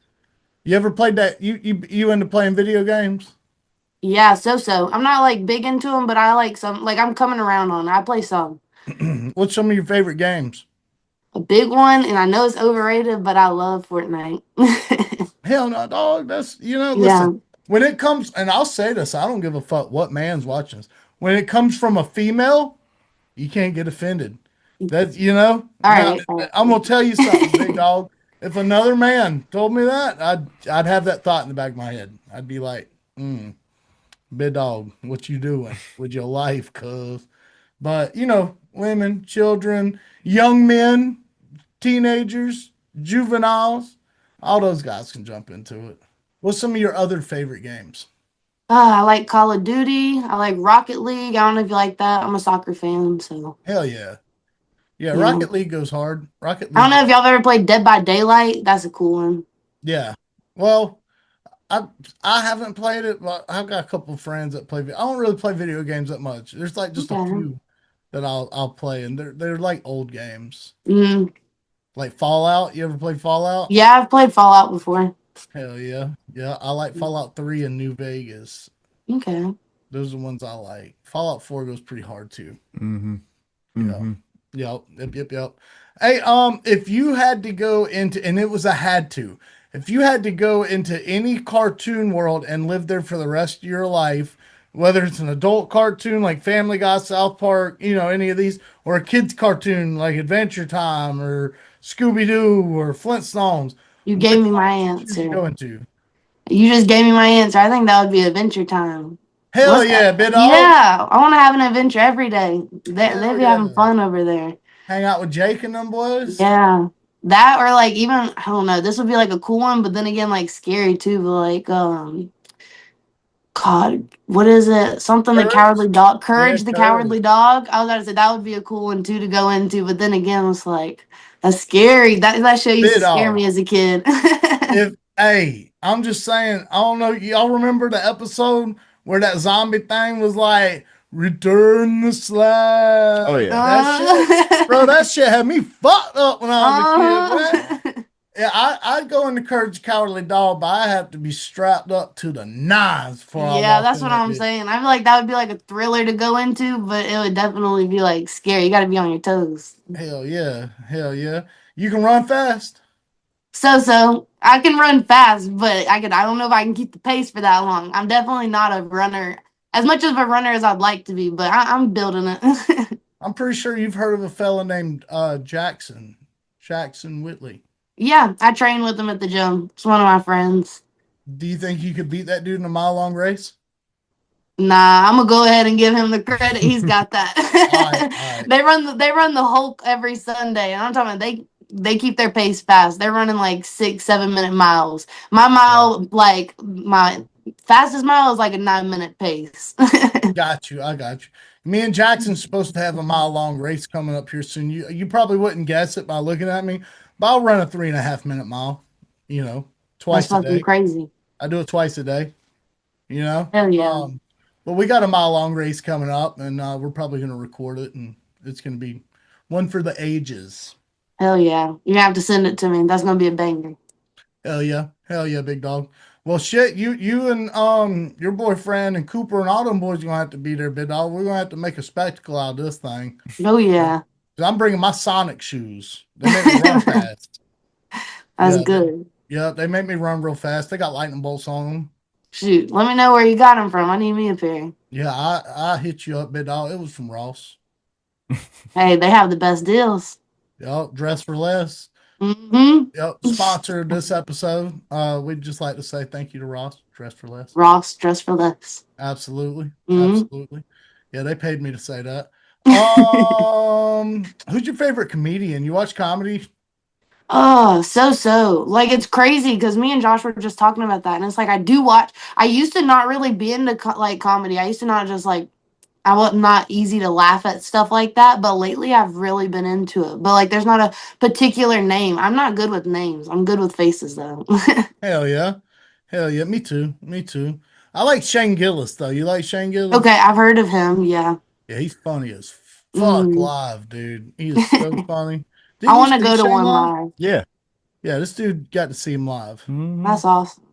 You ever played that? You into playing video games? Yeah, so. I'm not like big into them, but I like some. Like I'm coming around on it. I play some. What's some of your favorite games? A big one, and I know it's overrated, but I love Fortnite. Hell no, dog. Listen, Yeah, when it comes, and I'll say this, I don't give a fuck what man's watching this. When it comes from a female, you can't get offended. all Now right, all I'm gonna tell you something, big right. dog. If another man told me that, I'd have that thought in the back of my head. I'd be like, big dog, what you doing with your life, cuz? But women, children, young men, teenagers, juveniles, all those guys can jump into it. What's some of your other favorite games? I like Call of Duty. I like Rocket League. I don't know if you like that. I'm a soccer fan, so Hell yeah. Yeah, yeah. Rocket League goes hard. Rocket I don't League know if goes, y'all ever played Dead by Daylight. That's a cool one. yeah. Well, I I haven't played it, but I've got a couple of friends that play. I don't really play video games that much. There's like just a Okay. few that I'll play, and they're like old games, Mm, like Fallout. You ever play Fallout? yeah, I've played Fallout before. Hell yeah, yeah. I like Fallout 3 in New Vegas. Okay. Those are the ones I like. Fallout 4 goes pretty hard too. Mm-hmm. Yeah. Mm-hmm. Yep. Hey, if you had to go into, and it was a had to, if you had to go into any cartoon world and live there for the rest of your life, whether it's an adult cartoon like Family Guy, South Park, any of these, or a kid's cartoon like Adventure Time or Scooby Doo or Flintstones, You which gave me one my would you choose to answer. go into? You just gave me my answer. I think that would be Adventure Time. Hell What's that? yeah, big dog. Yeah, I want to have an adventure every day. They Hell be having yeah. fun over there. Hang out with Jake and them boys. Yeah. That or like even I don't know, this would be like a cool one, but then again like scary too, but like God, what is it? Something the cowardly Courage. dog, Yeah, courage the courage. cowardly dog. I was gonna say that would be a cool one too to go into, but then again it's like that's scary. That show used Big to scare dog. me as a kid. If hey, I'm just saying, I don't know, y'all remember the episode where that zombie thing was like, return the Oh slab. yeah. That shit, bro, that shit had me fucked up when I was a kid, man. uh, Yeah, I'd go into Courage the Cowardly Dog, but I have to be strapped up to the nines before I Yeah, walk that's in what that I'm bitch. saying. I feel like that would be like a thriller to go into, but it would definitely be like scary. You got to be on your toes. Hell yeah. Hell yeah. You can run fast. So. I can run fast, but I don't know if I can keep the pace for that long. I'm definitely not a runner. As much of a runner as I'd like to be, but I'm building it. I'm pretty sure you've heard of a fella named Jackson Whitley. Yeah, I train with him at the gym. It's one of my friends. Do you think you could beat that dude in a mile long race? Nah, I'm gonna go ahead and give him the credit. He's got All right, that. all right. They run the Hulk every Sunday, and I'm talking about they keep their pace fast. They're running like 6 7 minute miles. My Yeah, mile, like my fastest mile, is like a 9 minute pace. got you. I got you. Me and Jackson's supposed to have a mile long race coming up here soon. You probably wouldn't guess it by looking at me, but I'll run a 3.5 minute mile. You know, That's twice a fucking day. crazy. I do it twice a day. You know, Hell yeah, um, but we got a mile long race coming up, and we're probably going to record it, and it's going to be one for the ages. hell yeah. You have to send it to me. That's gonna be a banger. Hell yeah, big dog. Well, shit, you and your boyfriend and Cooper and all them boys gonna have to be there, big dog. We're gonna have to make a spectacle out of this thing. Oh yeah, 'Cause I'm bringing my Sonic shoes. They make me run fast. that's Yeah, good. they make me run real fast. They got lightning bolts on them. Shoot, let me know where you got them from. I need me a pair. Yeah, I hit you up, big dog. It was from Ross. Hey, they have the best deals. Yep, dress for less. Mm-hmm. Yep, sponsor of this episode. We'd just like to say thank you to Ross. Dress for less. Ross, dress for less. Absolutely, Mm-hmm. absolutely. Yeah, they paid me to say that. Who's your favorite comedian? You watch comedy? Oh, so. Like, it's crazy because me and Josh were just talking about that. And it's like, I do watch. I used to not really be into like comedy. I used to not just like, I was not easy to laugh at stuff like that. But lately, I've really been into it. But like, there's not a particular name. I'm not good with names. I'm good with faces, though. Hell yeah, hell yeah. Me too. Me too. I like Shane Gillis though. You like Shane Okay, Gillis? I've heard of him. Yeah. Yeah, he's funny as fuck Mm. live, dude. He is so funny. I Didn't you want to see go to Shane one live? live. Yeah. Yeah, this dude got to see him live. Hmm. That's awesome.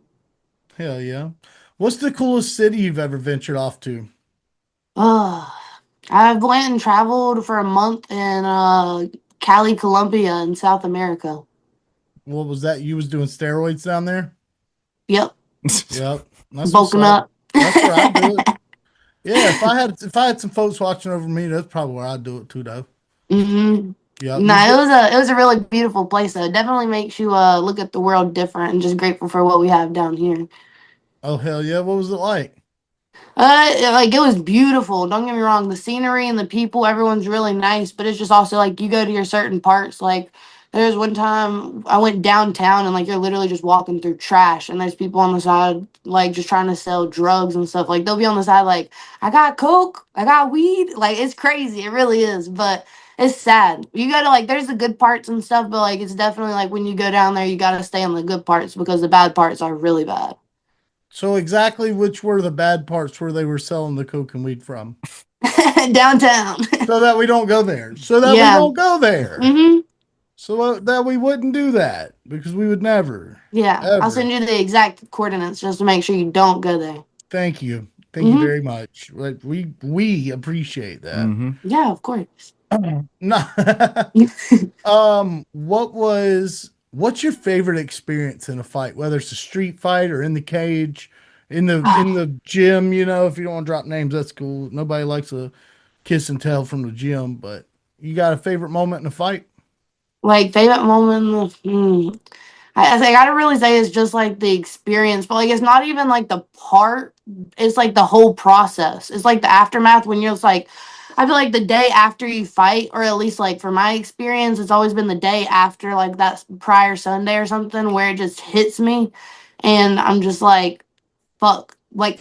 Hell yeah. What's the coolest city you've ever ventured off to? Oh, I went and traveled for a month in Cali, Colombia, in South America. What was that? You was doing steroids down there? Yep, Yep. That's what's bulking up. up. That's where I do it. Yeah, if I had some folks watching over me, that's probably where I'd do it too though. Hmm. Yep. No, You get it was a really beautiful place though. It definitely makes you look at the world different and just grateful for what we have down here. oh hell yeah. What was it like? Like it was beautiful. Don't get me wrong. The scenery and the people, everyone's really nice. But it's just also like you go to your certain parts. Like there's one time I went downtown and like you're literally just walking through trash and there's people on the side like just trying to sell drugs and stuff. Like they'll be on the side like I got coke, I got weed. Like it's crazy. It really is. But it's sad. You gotta like there's the good parts and stuff, but like it's definitely like when you go down there, you gotta stay on the good parts because the bad parts are really bad. So exactly which were the bad parts where they were selling the coke and weed from? Downtown. So that we don't go there. So that we Yeah. don't go there. Mm-hmm. So that we wouldn't do that because we would never, Yeah, I'll ever. send you the exact coordinates just to make sure you don't go there. Thank you. Thank you Hmm. very much. Like we appreciate that. Hmm. Yeah, of course. No. What's your favorite experience in a fight, whether it's a street fight or in the cage, in the gym, if you don't want to drop names, that's cool. Nobody likes a kiss and tell from the gym, but you got a favorite moment in a fight? Like favorite moment. I gotta really say it's just like the experience, but like it's not even like the part. It's like the whole process. It's like the aftermath when you're just like, I feel like the day after you fight, or at least like for my experience, it's always been the day after like that prior Sunday or something where it just hits me, and I'm just like, fuck, like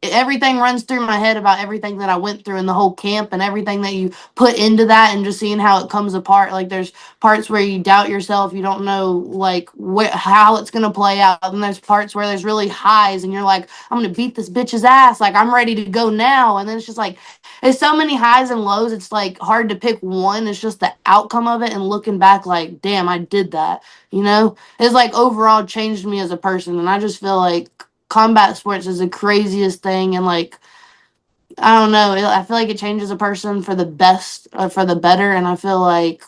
everything runs through my head about everything that I went through in the whole camp and everything that you put into that and just seeing how it comes apart. Like there's parts where you doubt yourself, you don't know like how it's gonna play out, and there's parts where there's really highs and you're like, I'm gonna beat this bitch's ass, like I'm ready to go now, and then it's just like it's so many highs and lows, it's like hard to pick one. It's just the outcome of it and looking back like, damn, I did that, it's like overall changed me as a person, and I just feel like combat sports is the craziest thing, and like I don't know, I feel like it changes a person for the best, for the better, and I feel like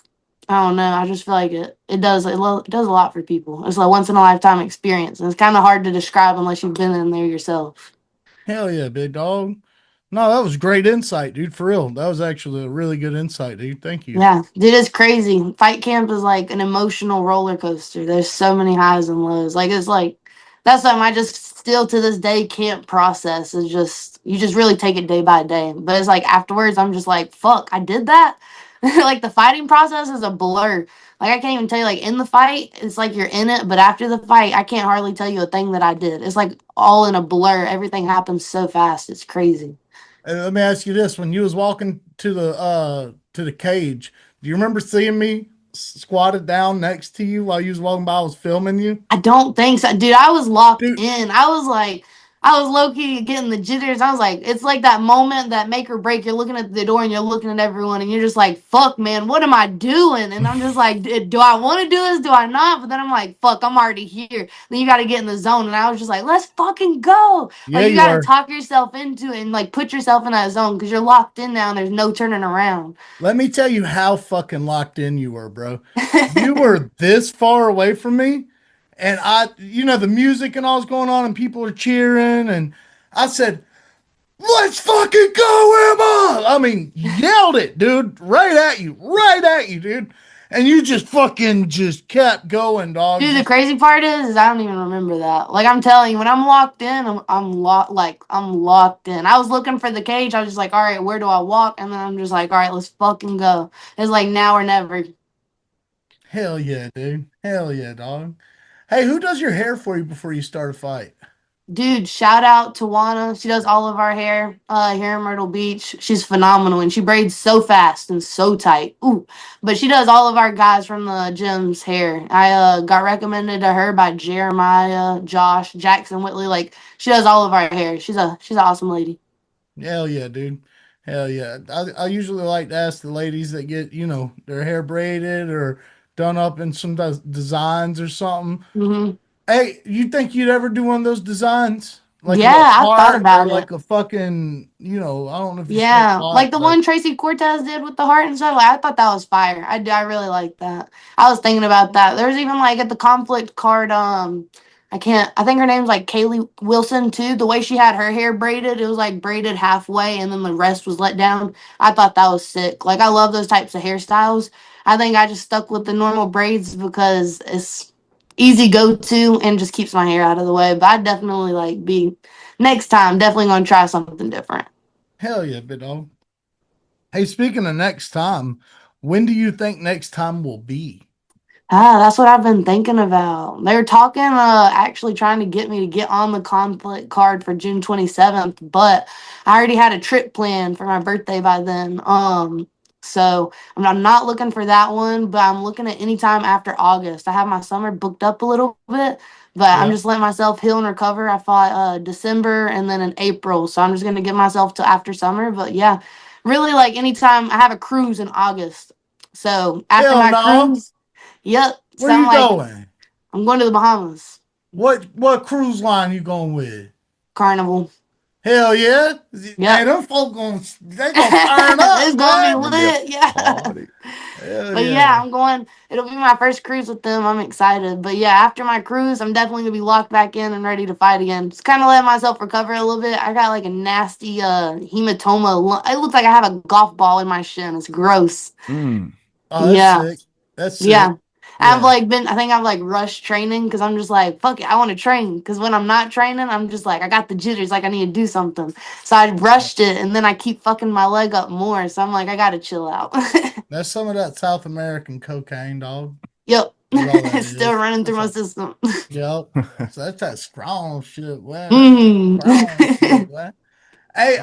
I don't know, I just feel like it does a lot for people. It's like once in a lifetime experience, and it's kind of hard to describe unless you've been in there yourself. Hell yeah, big dog. No, that was great insight, dude. For real. That was actually a really good insight, dude. Thank you. Yeah, dude, it's crazy. Fight camp is like an emotional roller coaster. There's so many highs and lows. Like it's like that's something I just still to this day can't process. It's just you just really take it day by day. But it's like afterwards, I'm just like, fuck, I did that. Like the fighting process is a blur. Like I can't even tell you. Like in the fight, it's like you're in it, but after the fight, I can't hardly tell you a thing that I did. It's like all in a blur. Everything happens so fast. It's crazy. And let me ask you this: when you was walking to the cage, do you remember seeing me squatted down next to you while you was walking by? I was filming you, I don't think so. Dude, I was locked dude. in. I was like, I was low key getting the jitters. I was like, it's like that moment that make or break. You're looking at the door and you're looking at everyone and you're just like, fuck, man, what am I doing? And I'm just like, do I want to do this? Do I not? But then I'm like, fuck, I'm already here. Then you got to get in the zone. And I was just like, let's fucking go. Yeah, Like, you you got to are. talk yourself into it and like put yourself in that zone because you're locked in now and there's no turning around. Let me tell you how fucking locked in you were, bro. You were this far away from me, and the music and all's going on, and people are cheering, and I said, "Let's fucking go, Emma!" I mean, yelled it, dude, right at you, dude, and you just fucking just kept going, dog. Dude, the Just crazy part is I don't even remember that. Like I'm telling you, when I'm locked in, I'm locked. Like I'm locked in. I was looking for the cage. I was just like, all right, where do I walk? And then I'm just like, all right, let's fucking go. It's like now or never. hell yeah, dude, hell yeah, dog. Hey, who does your hair for you before you start a fight? Dude, shout out to Wana. She does all of our hair here in Myrtle Beach. She's phenomenal and she braids so fast and so tight. Ooh, but she does all of our guys from the gym's hair. I got recommended to her by Jeremiah, Josh, Jackson, Whitley. Like she does all of our hair. She's an awesome lady. Hell yeah, dude. Hell yeah. I usually like to ask the ladies that get, their hair braided or done up in some designs or something. Hmm. Hey, you think you'd ever do one of those designs? Like a Yeah, little I thought heart or about it. like a fucking, I don't know if you smoke Yeah, like pot, the but one Tracy Cortez did with the heart and stuff. Like I thought that was fire. I really like that. I was thinking about that. There's even like at the conflict card. I can't. I think her name's like Kaylee Wilson too. The way she had her hair braided, it was like braided halfway and then the rest was let down. I thought that was sick. Like I love those types of hairstyles. I think I just stuck with the normal braids because it's easy go to and just keeps my hair out of the way. But I definitely like be next time. Definitely gonna try something different. hell yeah, big dog. Hey, speaking of next time, when do you think next time will be? Ah, that's what I've been thinking about. They're talking, actually trying to get me to get on the conflict card for June 27th, but I already had a trip planned for my birthday by then. So I'm not looking for that one, but I'm looking at any time after August. I have my summer booked up a little bit, but I'm Yeah. just letting myself heal and recover. I fought December and then in April, so I'm just gonna give myself to after summer. But yeah, really like anytime I have a cruise in August. So after Hell my no. cruise. Yep. Where So I'm you like, going? I'm going to the Bahamas. What cruise line you going with? Carnival. Hell yeah. Hey, Yep. them folk they gonna turn It's up, gonna be boy. Gonna be a lit. Yeah. party. Hell But yeah, yeah. I'm going. It'll be my first cruise with them. I'm excited. But yeah, after my cruise, I'm definitely gonna be locked back in and ready to fight again. Just kind of let myself recover a little bit. I got like a nasty hematoma. It looks like I have a golf ball in my shin. It's gross. Mm. Oh, that's Yeah. sick. That's sick. Yeah. I've Yeah. like been, I think I've like rushed training because I'm just like, fuck it, I want to train. Because when I'm not training, I'm just like, I got the jitters, like I need to do something. So I rushed it and then I keep fucking my leg up more. So I'm like, I got to chill out. That's some of that South American cocaine, dog. Yep. Is all that It's still is. running through That's my a system. yep. So that's that strong shit, man. That's that Mm. strong shit, man. Hey,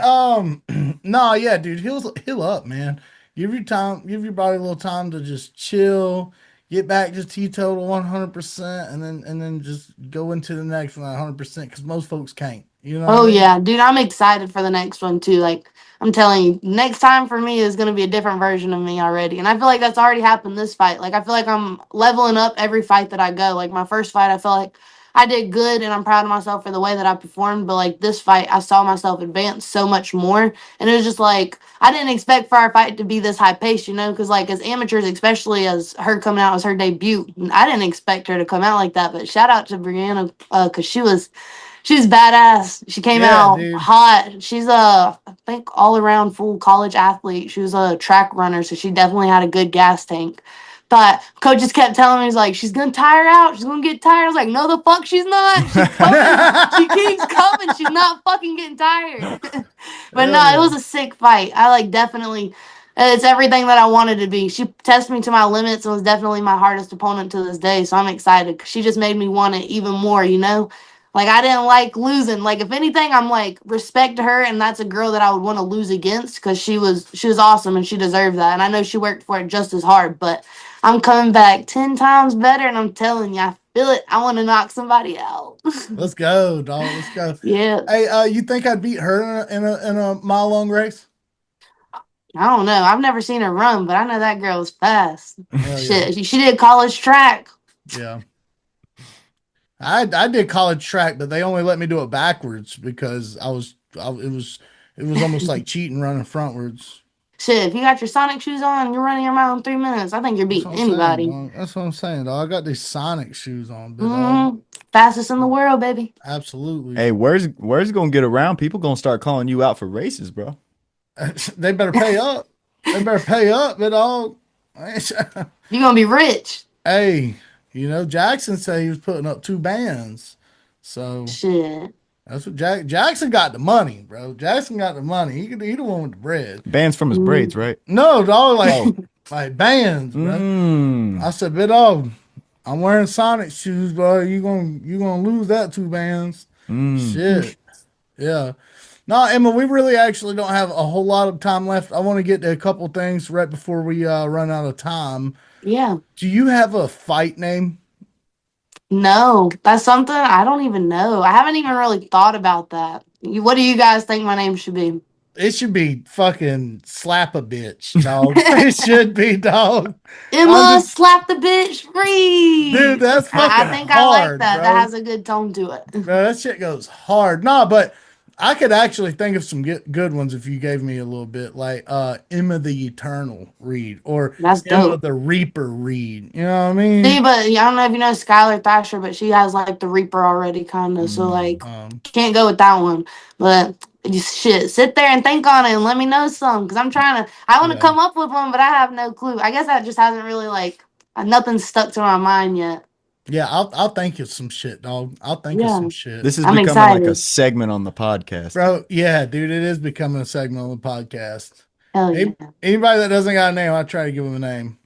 no, yeah, dude, heal up, man. Give your body a little time to just chill, get back to teetotal 100%, and then just go into the next one 100% because most folks can't. You know what I Oh mean? yeah, dude, I'm excited for the next one too. Like I'm telling you, next time for me is gonna be a different version of me already. And I feel like that's already happened this fight. Like I feel like I'm leveling up every fight that I go. Like my first fight, I felt like I did good and I'm proud of myself for the way that I performed. But like this fight, I saw myself advance so much more. And it was just like I didn't expect for our fight to be this high paced, you know, because like as amateurs, especially as her coming out as her debut, I didn't expect her to come out like that. But shout out to Brianna, because she's badass. She came Yeah, out dude. hot. She's a, I think, all around full college athlete. She was a track runner, so she definitely had a good gas tank. But coaches kept telling me, he's like, she's gonna tire out. She's gonna get tired. I was like, no, the fuck, she's not. She's coming. She keeps coming. She's not fucking getting tired. But Hell no, it yeah. was a sick fight. I like definitely. It's everything that I wanted to be. She tested me to my limits and was definitely my hardest opponent to this day. So I'm excited because she just made me want it even more, you know? Like I didn't like losing. Like if anything, I'm like respect to her, and that's a girl that I would want to lose against because she was awesome and she deserved that. And I know she worked for it just as hard. But I'm coming back 10 times better, and I'm telling you, I feel it. I want to knock somebody out. Let's go, dog. Let's go. Yeah. Hey, you think I'd beat her in a mile long race? I don't know. I've never seen her run, but I know that girl is fast. Hell Shit, yeah. she did college track. Yeah. I did college track, but they only let me do it backwards because it was almost like cheating running frontwards. Shit, if you got your Sonic shoes on and you're running your mile in 3 minutes, I think you're That's beating what I'm saying, anybody. dog. That's what I'm saying, dog. I got these Sonic shoes on, big dog. Fastest in the world, baby. Absolutely. Hey, where's it gonna get around? People gonna start calling you out for races, bro. They better pay up. They better pay up, big dog. You're gonna be rich. Hey, Jackson said he was putting up 2 bands. So Shit. that's what Jackson got the money, bro. Jackson got the money. He the one with the bread. Bands from his braids, right? No, dog, like bands, bro. I said, bit dog, I'm wearing Sonic shoes, bro. You gonna lose that 2 bands. Shit. Yeah. No, Emma, we really actually don't have a whole lot of time left. I want to get to a couple things right before we run out of time. Yeah. Do you have a fight name? No, that's something I don't even know. I haven't even really thought about that. What do you guys think my name should be? It should be fucking slap a bitch, dog. It should be, dog. Emma, slap the bitch free. Dude, that's fucking I think hard, I like that. bro. That has a good tone to it. Bro, that shit goes hard. No, but I could actually think of some good ones if you gave me a little bit, like Emma the Eternal Reed or That's Emma dope. the Reaper Reed. You know what I mean? See, but I don't know if you know Skylar Thrasher, but she has like the Reaper already, kind of. So like, can't go with that one. But shit, sit there and think on it and let me know some, because I want to come up with one, but I have no clue. I guess that just hasn't really nothing stuck to my mind yet. Yeah, I'll think of some shit, dog. I'll think of some shit. This is I'm becoming excited. like a segment on the podcast. Bro, yeah, dude, it is becoming a segment on the podcast. Hell yeah. Anybody that doesn't got a name, I try to give them a name.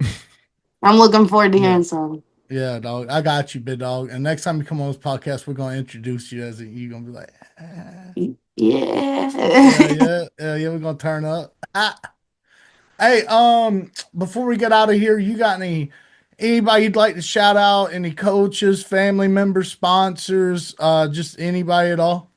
I'm looking forward to hearing some. Yeah, dog. I got you, big dog. And next time you come on this podcast, we're gonna introduce you as you're gonna be like, yeah. We're gonna turn up. Hey, before we get out of here, you got anybody you'd like to shout out? Any coaches, family members, sponsors, just anybody at all?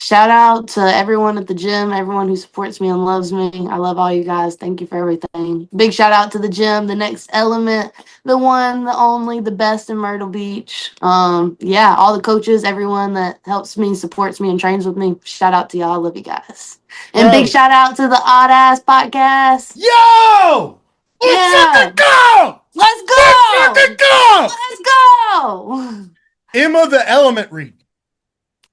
Shout out to everyone at the gym, everyone who supports me and loves me. I love all you guys. Thank you for everything. Big shout out to the gym, the Next Element, the one, the only, the best in Myrtle Beach. All the coaches, everyone that helps me, supports me, and trains with me. Shout out to y'all. I love you guys. And big shout out to the Oddass podcast. Yo! Let's fucking go! Let's go! Let's fucking go! Let's go! Emma the Element Reed.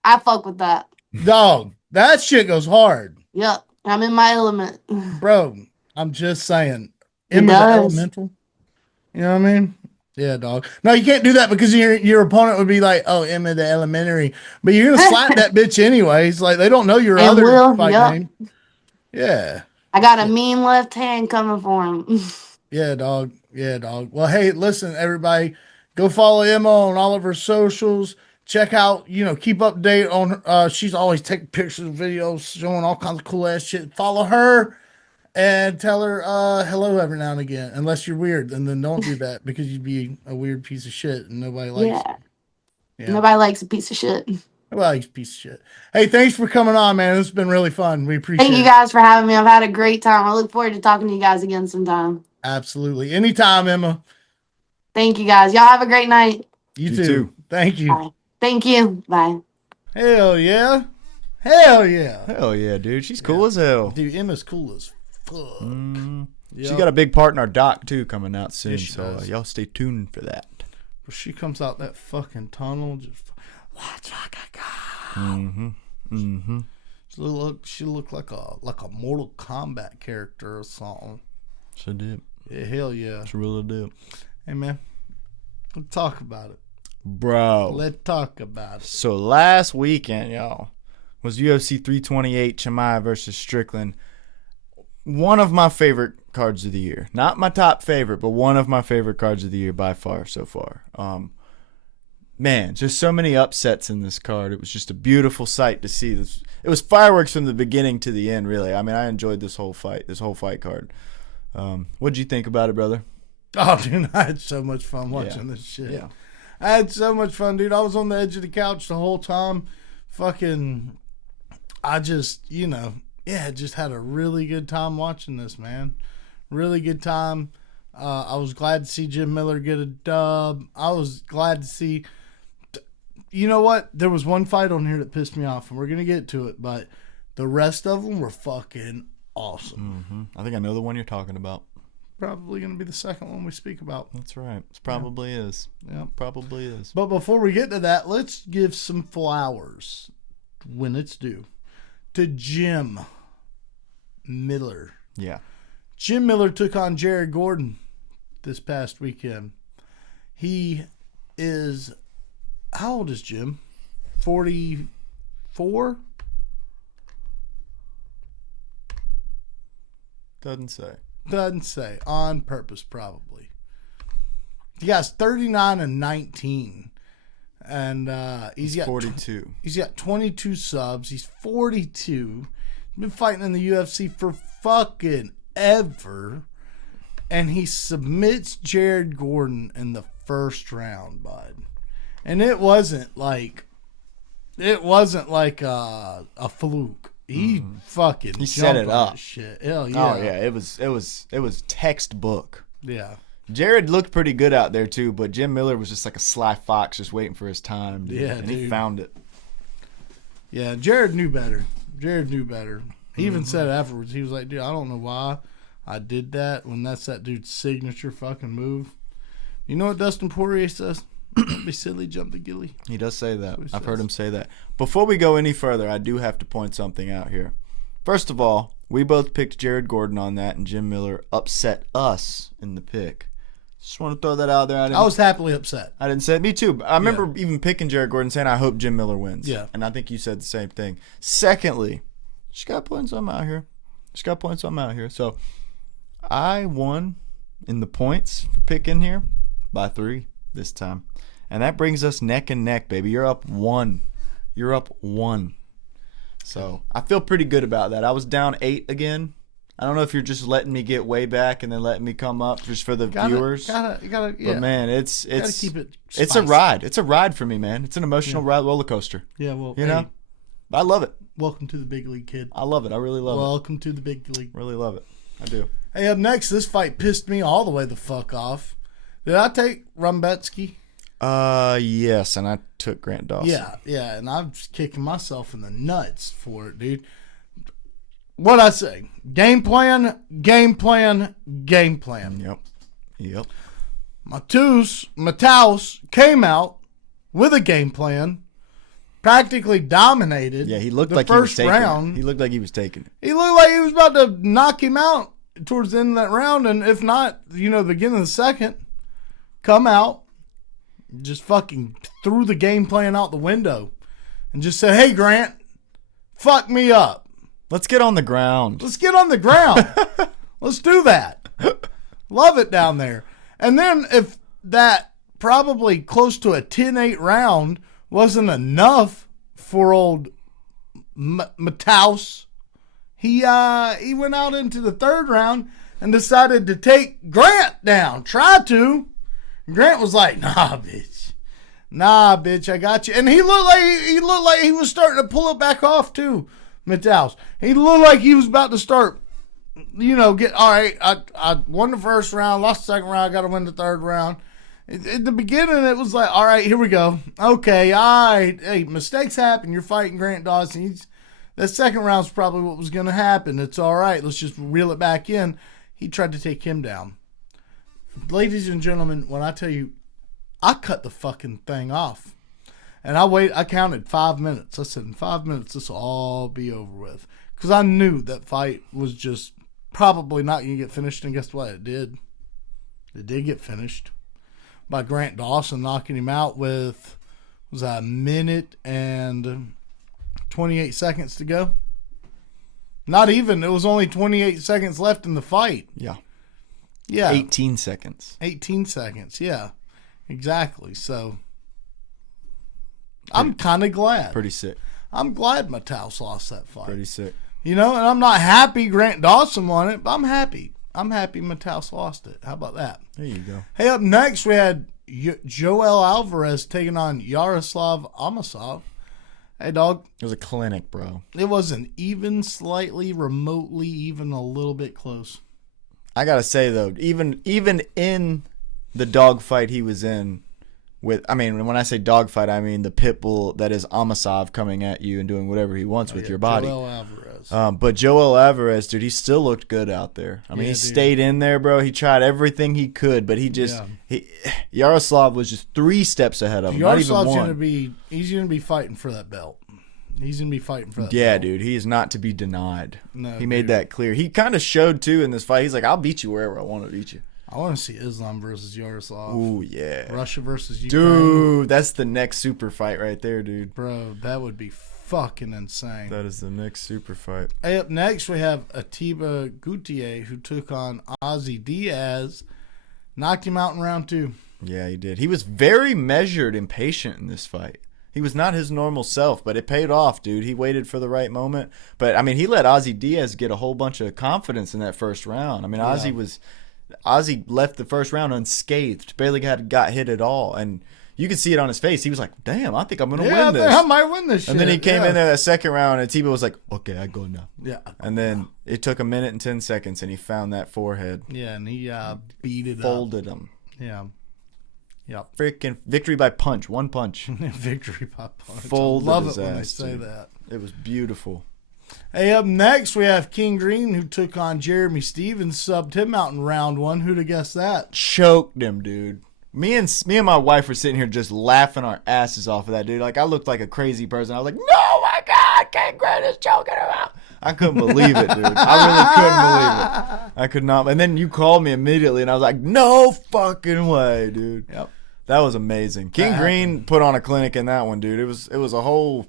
I fuck with that. Dog, that shit goes hard. Yep, I'm in my element. Bro, I'm just saying. Emma the Elemental. You know what I mean? Yeah, dog. No, you can't do that because your opponent would be like, oh, Emma the Elementary. But you're going to slap that bitch anyways. Like, they don't know your other fight name. Yeah. I got a mean left hand coming for him. Yeah, dog. Yeah, dog. Well, hey, listen, everybody. Go follow Emma on all of her socials. Check out, keep up to date on her. She's always taking pictures and videos, showing all kinds of cool ass shit. Follow her and tell her hello every now and again. Unless you're weird, and then don't do that because you'd be a weird piece of shit and nobody likes it. Yeah. Nobody likes a piece of shit. Nobody likes a piece of shit. Hey, thanks for coming on, man. It's been really fun. We appreciate it. Thank you guys for having me. I've had a great time. I look forward to talking to you guys again sometime. Absolutely. Anytime, Emma. Thank you guys. Y'all have a great night. You too. Thank you. Bye. Thank you. Bye. Hell yeah. Hell yeah. Hell yeah, dude. She's cool as hell. Dude, Emma's cool as fuck. Yep. She got a big part in our doc, too, coming out soon. So y'all stay tuned for that. Well, she comes out that fucking tunnel. Just, let's fucking go. She looked like a Mortal Kombat character or something. She did. Yeah, hell yeah. She really did. Hey, man. Let's talk about it. Bro. Let's talk about it. So last weekend, y'all, was UFC 328 Chimaev versus Strickland. One of my favorite cards of the year. Not my top favorite, but one of my favorite cards of the year by far so far. Man, just so many upsets in this card. It was just a beautiful sight to see. It was fireworks from the beginning to the end, really. I mean, I enjoyed this whole fight card. What'd you think about it, brother? Oh, dude, I had so much fun watching this shit. Yeah. I had so much fun, dude. I was on the edge of the couch the whole time. Fucking, I just, just had a really good time watching this, man. Really good time. I was glad to see Jim Miller get a dub. I was glad to see. You know what? There was one fight on here that pissed me off, and we're going to get to it, but the rest of them were fucking awesome. Mm-hmm. I think I know the one you're talking about. Probably going to be the second one we speak about. That's right. It probably is. Yeah. Probably is. But before we get to that, let's give some flowers, when it's due, to Jim Miller. Yeah. Jim Miller took on Jared Gordon this past weekend. He is... How old is Jim? 44? Doesn't say. Doesn't say. On purpose, probably. He got 39 and 19. And he's got 42. He's got 22 subs. He's 42. He's been fighting in the UFC for fucking ever. And he submits Jared Gordon in the first round, bud. And it wasn't like a fluke. He fucking he set it up. Shit. Hell yeah. Oh yeah, it was textbook. Yeah. Jared looked pretty good out there too, but Jim Miller was just like a sly fox, just waiting for his time. Dude. Yeah, and dude. He found it. Yeah, Jared knew better. He even said afterwards, he was like, dude, I don't know why I did that when that's that dude's signature fucking move. You know what Dustin Poirier says? Be silly, jump the gilly. He does say that. I've heard him say that. Before we go any further, I do have to point something out here. First of all, we both picked Jared Gordon on that, and Jim Miller upset us in the pick. Just want to throw that out there. I was happily upset. I didn't say it. Me too. I remember even picking Jared Gordon saying, I hope Jim Miller wins. Yeah. And I think you said the same thing. Secondly, just got to point something out here. So I won in the points for picking here by 3 this time. And that brings us neck and neck, baby. You're up 1. So I feel pretty good about that. I was down 8 again. I don't know if you're just letting me get way back and then letting me come up just for the viewers. Yeah. But man, it's gotta keep it spicy. It's a ride. It's a ride for me, man. It's an emotional roller coaster. Yeah, well, you know, I love it. Welcome to the big league, kid. I love it. I really love it. Welcome to the big league. Really love it. I do. Hey, up next, this fight pissed me all the way the fuck off. Did I take Rumbetsky? Yes, and I took Grant Dawson. Yeah, and I'm just kicking myself in the nuts for it, dude. What'd I say? Game plan. Yep. Mataus came out with a game plan, practically dominated. Yeah, he looked the like first he was taking round. it. He looked like he was taking it. He looked like he was about to knock him out towards the end of that round, and if not, the beginning of the second, come out, just fucking threw the game plan out the window, and just said, "Hey, Grant, fuck me up. Let's get on the ground. Let's get on the ground. Let's do that. Love it down there." And then if that probably close to a 10-8 round wasn't enough for old Mataus, he went out into the third round and decided to take Grant down. Tried to. Grant was like, Nah, bitch, I got you." And he looked like he was starting to pull it back off too, Mataus. He looked like he was about to start, all right, I won the first round, lost the second round, I got to win the third round. At the beginning, it was like, all right, here we go. Okay, all right, hey, mistakes happen. You're fighting Grant Dawson. That second round's probably what was going to happen. It's all right. Let's just reel it back in. He tried to take him down. Ladies and gentlemen, when I tell you, I cut the fucking thing off. And I counted 5 minutes. I said, in 5 minutes, this will all be over with. Because I knew that fight was just probably not going to get finished. And guess what? It did. It did get finished by Grant Dawson knocking him out with, was that a minute and 28 seconds to go? Not even. It was only 28 seconds left in the fight. Yeah. 18 seconds. 18 seconds, yeah. Exactly. So, I'm kind of glad. Pretty sick. I'm glad Mataus lost that fight. Pretty sick. And I'm not happy Grant Dawson won it, but I'm happy. I'm happy Mataus lost it. How about that? There you go. Hey, up next we had Joel Alvarez taking on Yaroslav Amosov. Hey, dog. It was a clinic, bro. It wasn't even slightly, remotely, even a little bit close. I gotta say though, even in the dogfight he was in, when I say dogfight, I mean the pit bull that is Amosov coming at you and doing whatever he wants with your body. Joel Alvarez. But Joel Alvarez, dude, he still looked good out there. I mean, he stayed in there, bro. He tried everything he could, but Yaroslav was just 3 steps ahead of him. Yaroslav's gonna be fighting for that belt. He's gonna be fighting for that. Yeah, belt. dude, he is not to be denied. No, he made that clear. He kind of showed too in this fight. He's like, "I'll beat you wherever I want to beat you." I want to see Islam versus Yaroslav. Ooh, yeah. Russia versus Ukraine. Dude, that's the next super fight right there, dude. Bro, that would be fucking insane. That is the next super fight. Hey, up next we have Atiba Gutier, who took on Ozzy Diaz. Knocked him out in round 2. Yeah, he did. He was very measured and patient in this fight. He was not his normal self, but it paid off, dude. He waited for the right moment. But, I mean, he let Ozzy Diaz get a whole bunch of confidence in that first round. I mean, Ozzy left the first round unscathed, barely got hit at all, and you could see it on his face. He was like, "Damn, I think I'm gonna win this. I might win this." And then he came in there that second round, and Atiba was like, "Okay, I go now." Yeah, and then it took 1 minute and 10 seconds, and he found that forehead. Yeah, and he beat it folded him. Yeah, yep. Freaking victory by punch, 1 punch. Victory by punch. Folded I love his it when they ass, say dude. that. It was beautiful. Hey, up next we have King Green, who took on Jeremy Stevens, subbed him out in round 1. Who'd have guessed that? Choked him, dude. Me and my wife were sitting here just laughing our asses off of that, dude. Like, I looked like a crazy person. I was like, "No, my God, King Green is choking him out." I couldn't believe it, dude. I really couldn't believe it. I could not. And then you called me immediately, and I was like, "No fucking way, dude." Yep. That was amazing. King Green put on a clinic in that one, dude. It was a whole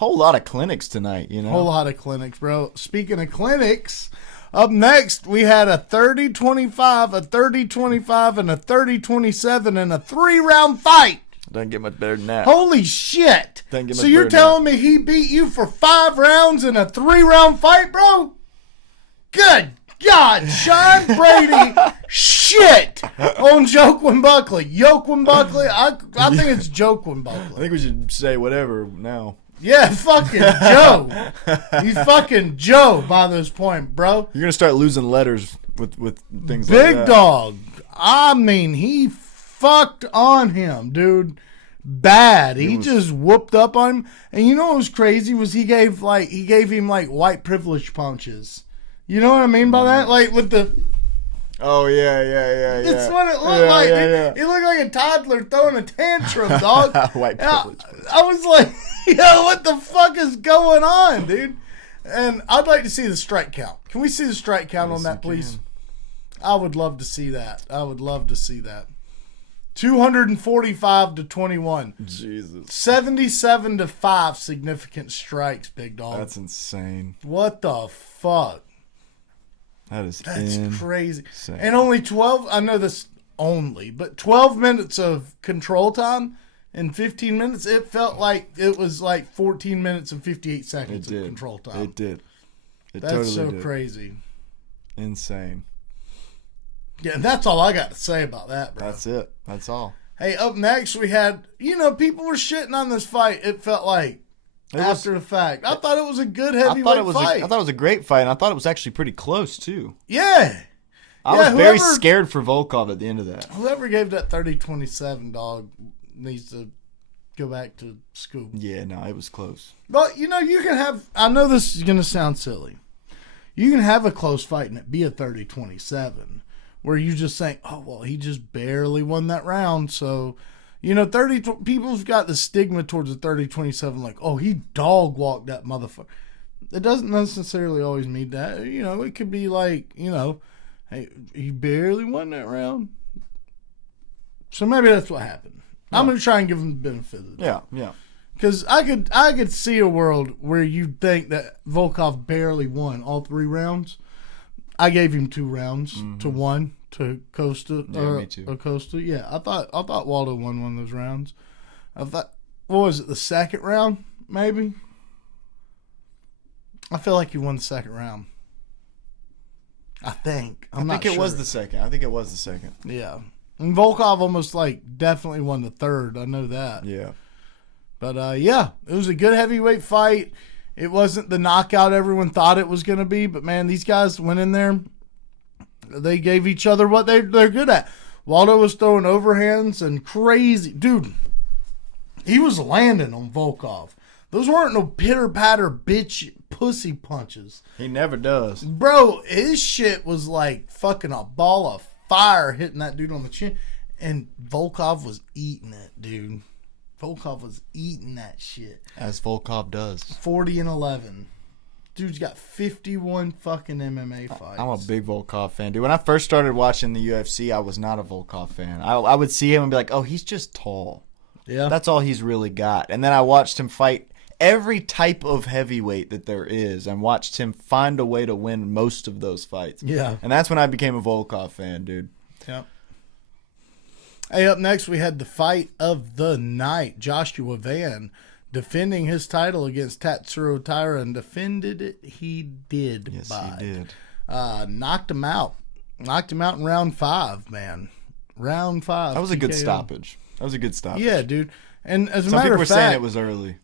lot of clinics tonight, you know? Whole lot of clinics, bro. Speaking of clinics, up next we had a 30-25, a 30-25, and a 30-27 in a 3-round fight. Doesn't get much better than that. Holy shit. So you're telling me he beat you for 5 rounds in a 3-round fight, bro? Good God, Sean Brady shit on Joaquin Buckley. Joaquin Buckley? I think it's Joaquin Buckley. I think we should say whatever now. Yeah, fucking Joe. He's fucking Joe by this point, bro. You're going to start losing letters with things Big like that. Big dog. I mean, he fucked on him, dude. Bad. He just whooped up on him. And you know what was crazy was he gave him white privilege punches. You know what I mean by that? Like with the... Oh, yeah. It's what it looked like. Yeah. He looked like a toddler throwing a tantrum, dog. White privilege. I was like, yo, what the fuck is going on, dude? And I'd like to see the strike count. Can we see the strike count on that, please? I would love to see that. 245-21. Jesus. 77-5 significant strikes, big dog. That's insane. What the fuck? That's crazy. Insane. And only 12, I know this only, but 12 minutes of control time and 15 minutes, it felt like it was like 14 minutes and 58 seconds of control time. It did. That's totally so crazy. Insane. Yeah, and that's all I got to say about that, bro. That's it. That's all. Hey, up next we had, people were shitting on this fight, it felt like. After the fact. I thought it was a good heavyweight fight. I thought it was a great fight, and I thought it was actually pretty close, too. Yeah. I was very scared for Volkov at the end of that. Whoever gave that 30-27, dog, needs to go back to school. Yeah, no, it was close. But, you can have, I know this is going to sound silly. You can have a close fight and it be a 30-27, where you just think, oh, well, he just barely won that round, so... people's got the stigma towards the 30-27, like, oh, he dog walked that motherfucker. It doesn't necessarily always mean that. It could be like, hey, he barely won that round. So maybe that's what happened. Yeah. I'm going to try and give him the benefit of the doubt. Yeah. Because I could see a world where you'd think that Volkov barely won all 3 rounds. I gave him 2 rounds to 1. To Costa, me too. Costa, yeah. I thought Waldo won one of those rounds. I thought, what was it, the second round? Maybe. I feel like he won the second round. I think. I think it was the second. Yeah. And Volkov almost definitely won the third. I know that. Yeah. But yeah, it was a good heavyweight fight. It wasn't the knockout everyone thought it was going to be, but man, these guys went in there. They gave each other what they're good at. Waldo was throwing overhands and crazy. Dude, he was landing on Volkov. Those weren't no pitter-patter bitch pussy punches. He never does. Bro, his shit was like fucking a ball of fire hitting that dude on the chin. And Volkov was eating it, dude. Volkov was eating that shit. As Volkov does. 40-11. Dude's got 51 fucking MMA fights. I'm a big Volkov fan, dude. When I first started watching the UFC, I was not a Volkov fan. I would see him and be like, oh, he's just tall. Yeah. That's all he's really got. And then I watched him fight every type of heavyweight that there is and watched him find a way to win most of those fights. Yeah. And that's when I became a Volkov fan, dude. Yep. Hey, up next we had the fight of the night. Joshua Van defending his title against Tatsuro Taira, and defended it he did. Yes, bud. he did. Knocked him out. Knocked him out in round 5, man. Round 5. That was a good TKO. stoppage. That was a good stoppage. Yeah, dude. And as a Some matter people of were fact, saying it was early.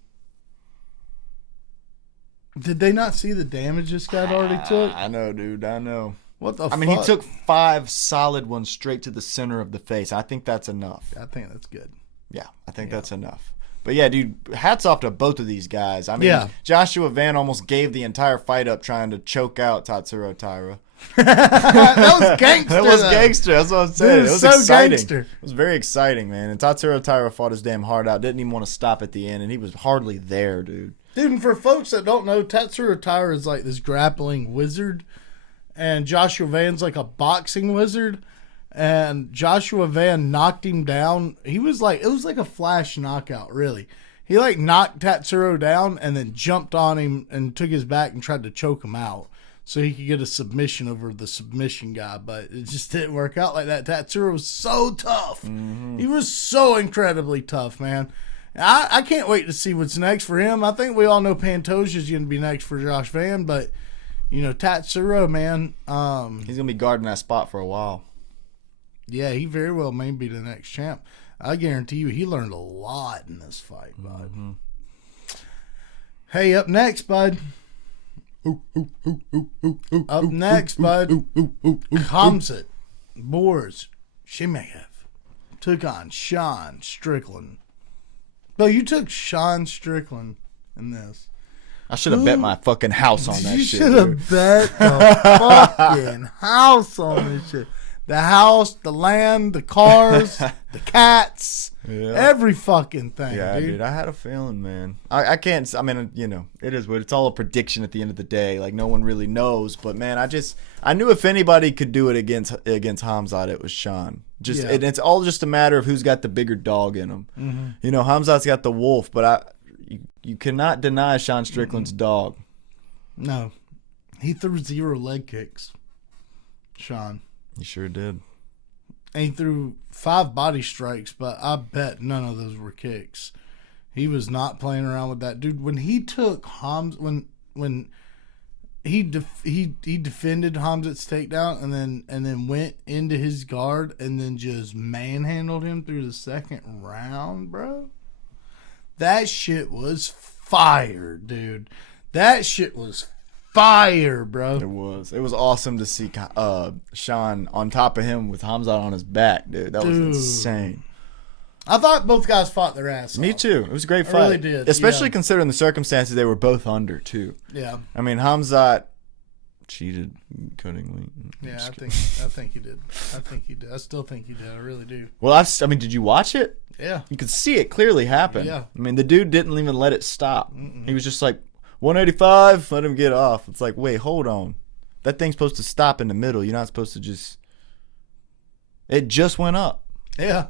did they not see the damage this guy already took? I know, dude. I know. What the fuck? I mean, he took 5 solid ones straight to the center of the face. I think that's enough. I think that's good. Yeah, I think that's enough. But yeah, dude, hats off to both of these guys. I mean, Yeah. Joshua Van almost gave the entire fight up trying to choke out Tatsuro Taira. That was gangster. That was though. gangster. That's what I'm saying. Dude, It was so exciting. gangster. It was very exciting, man. And Tatsuro Taira fought his damn heart out. Didn't even want to stop at the end, and he was hardly there, dude. Dude, and for folks that don't know, Tatsuro Taira is like this grappling wizard, and Joshua Van's like a boxing wizard. And Joshua Van knocked him down. He was like, it was like a flash knockout, really. He like knocked Tatsuro down and then jumped on him and took his back and tried to choke him out so he could get a submission over the submission guy. But it just didn't work out like that. Tatsuro was so tough. He was so incredibly tough, man. I can't wait to see what's next for him. I think we all know Pantoja's going to be next for Josh Van, but you know, Tatsuro, man. He's going to be guarding that spot for a while. Yeah, he very well may be the next champ. I guarantee you he learned a lot in this fight, bud. Mm-hmm. Hey, up next, bud. Up next, bud. Khamzat Boris Shimaev took on Sean Strickland. No, you took Sean Strickland in this. I should have bet my fucking house on that You shit. should dude. have bet the fucking house on this shit. The house, the land, the cars, the cats, every fucking thing, Yeah, dude. dude, I had a feeling, man. I can't, I mean, you know, it is what it's all a prediction at the end of the day. Like, no one really knows. But, man, I knew if anybody could do it against Khamzat, it was Sean. And it's all just a matter of who's got the bigger dog in him. Mm-hmm. You know, Khamzat's got the wolf, but you cannot deny Sean Strickland's dog. No. He threw 0 leg kicks, Sean. He sure did. And he threw 5 body strikes, but I bet none of those were kicks. He was not playing around with that. Dude, when he took when he defended Khamzat's takedown and then went into his guard and then just manhandled him through the second round, bro. That shit was fire, dude. That shit was fire, bro. It was awesome to see Sean on top of him with Khamzat on his back, dude. That was insane. I thought both guys fought their ass off. Me too. It was a great fight. I really did. Especially considering the circumstances they were both under, too. Yeah. I mean, Khamzat cheated cutting weight. Yeah, I think he did. I still think he did. I really do. Well, I mean, did you watch it? Yeah. You could see it clearly happen. Yeah. I mean, the dude didn't even let it stop. He was just like, 185, let him get off. It's like, wait, hold on. That thing's supposed to stop in the middle. You're not supposed to just... It just went up. Yeah.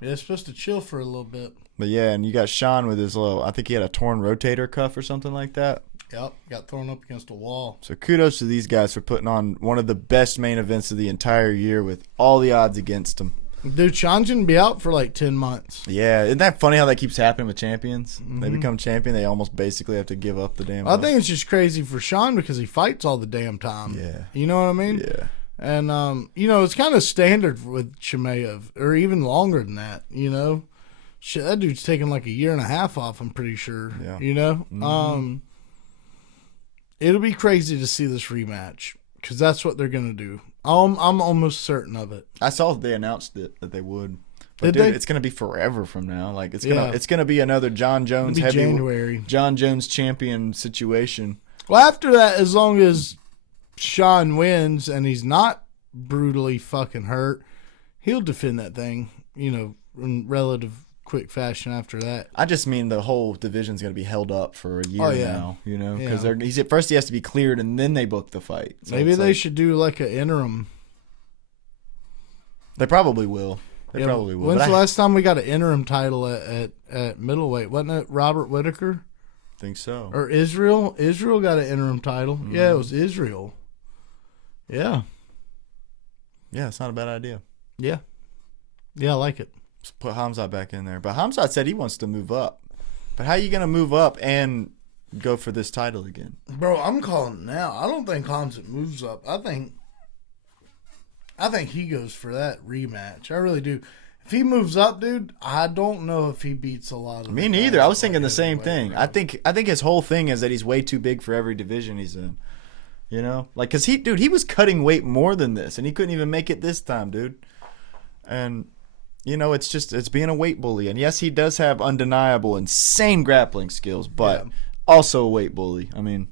Yeah, it's supposed to chill for a little bit. But yeah, and you got Sean with his little... I think he had a torn rotator cuff or something like that. Yep, got thrown up against a wall. So kudos to these guys for putting on one of the best main events of the entire year with all the odds against them. Dude, Sean's going to be out for like 10 months. Yeah, isn't that funny how that keeps happening with champions? They become champion, they almost basically have to give up the damn I think it's just crazy for Sean because he fights all the damn time. Yeah. You know what I mean? Yeah. And, it's kind of standard with Chimaev, or even longer than that, Shit, that dude's taking like a year and a half off, I'm pretty sure, Yeah. Mm-hmm. It'll be crazy to see this rematch, because that's what they're going to do. I'm almost certain of it. I saw they announced it, that they would. But Did dude, they? it's going to be forever from now. Like it's going to be another John Jones January. John Jones champion situation. Well, after that, as long as Sean wins and he's not brutally fucking hurt, he'll defend that thing, in relative quick fashion after that. I just mean the whole division's going to be held up for a year now, because Yeah. first he has to be cleared and then they book the fight. So Maybe they should do like an interim. They probably will. They probably will. When's the last time we got an interim title at middleweight? Wasn't it Robert Whitaker? Think so. Or Israel? Israel got an interim title. Mm-hmm. Yeah, it was Israel. Yeah. Yeah, it's not a bad idea. Yeah. Yeah, I like it. Just put Hamzat back in there. But Hamzat said he wants to move up. But how are you going to move up and go for this title again? Bro, I'm calling it now. I don't think Hamzat moves up. I think he goes for that rematch. I really do. If he moves up, dude, I don't know if he beats a lot of. Me neither. I was thinking the same thing. I think his whole thing is that he's way too big for every division he's in. Because he was cutting weight more than this, and he couldn't even make it this time, dude. And it's being a weight bully. And yes, he does have undeniable, insane grappling skills, but also a weight bully. I mean,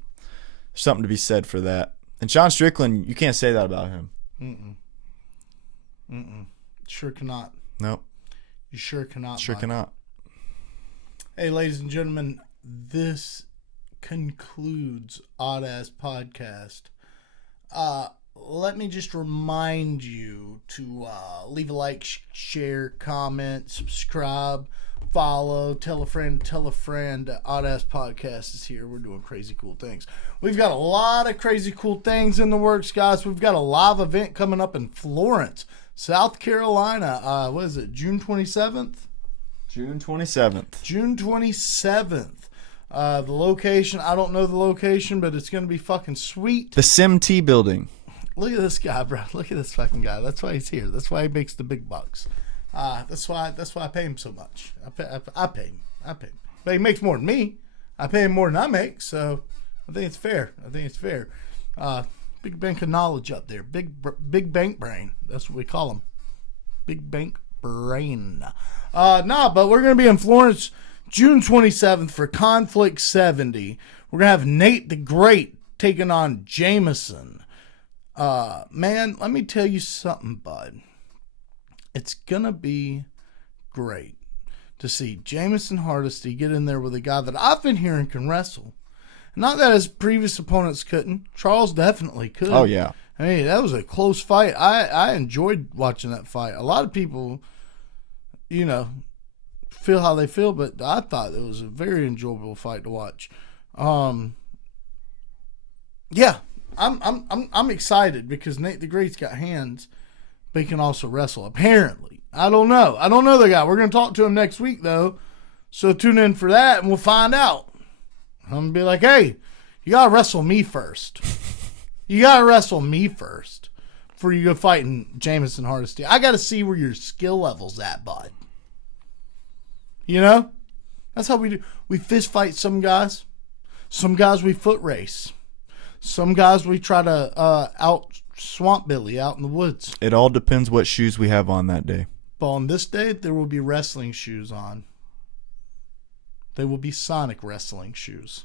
there's something to be said for that. And Sean Strickland, you can't say that about him. Sure cannot. Nope. You sure cannot. Sure cannot. Hey, ladies and gentlemen, this concludes Oddass Podcast. Let me just remind you to leave a like, share, comment, subscribe, follow, tell a friend. Oddass Podcast is here. We're doing crazy cool things. We've got a lot of crazy cool things in the works, guys. We've got a live event coming up in Florence, South Carolina. What is it, June 27th? June 27th. June 27th. The location, I don't know the location, but it's going to be fucking sweet. The SimT building. Look at this guy, bro. Look at this fucking guy. That's why he's here. That's why he makes the big bucks. That's why I pay him so much. I pay him. But he makes more than me. I pay him more than I make, so I think it's fair. Big bank of knowledge up there. Big bank brain. That's what we call him. Big bank brain. But we're going to be in Florence June 27th for Conflict 70. We're going to have Nate the Great taking on Jameson. Man, let me tell you something, bud. It's going to be great to see Jameson Hardesty get in there with a guy that I've been hearing can wrestle. Not that his previous opponents couldn't. Charles definitely could. Oh, yeah. I mean, that was a close fight. I enjoyed watching that fight. A lot of people, feel how they feel, but I thought it was a very enjoyable fight to watch. Yeah, I'm excited because Nate the Great's got hands, but he can also wrestle. Apparently, I don't know the guy. We're gonna talk to him next week though, so tune in for that and we'll find out. I'm gonna be like, hey, you gotta wrestle me first. Before you go fighting Jameson Hardesty. I gotta see where your skill level's at, bud. That's how we do. We fist fight some guys. Some guys we foot race. Some guys we try to out swamp Billy out in the woods. It all depends what shoes we have on that day. But on this day, there will be wrestling shoes on. They will be Sonic wrestling shoes.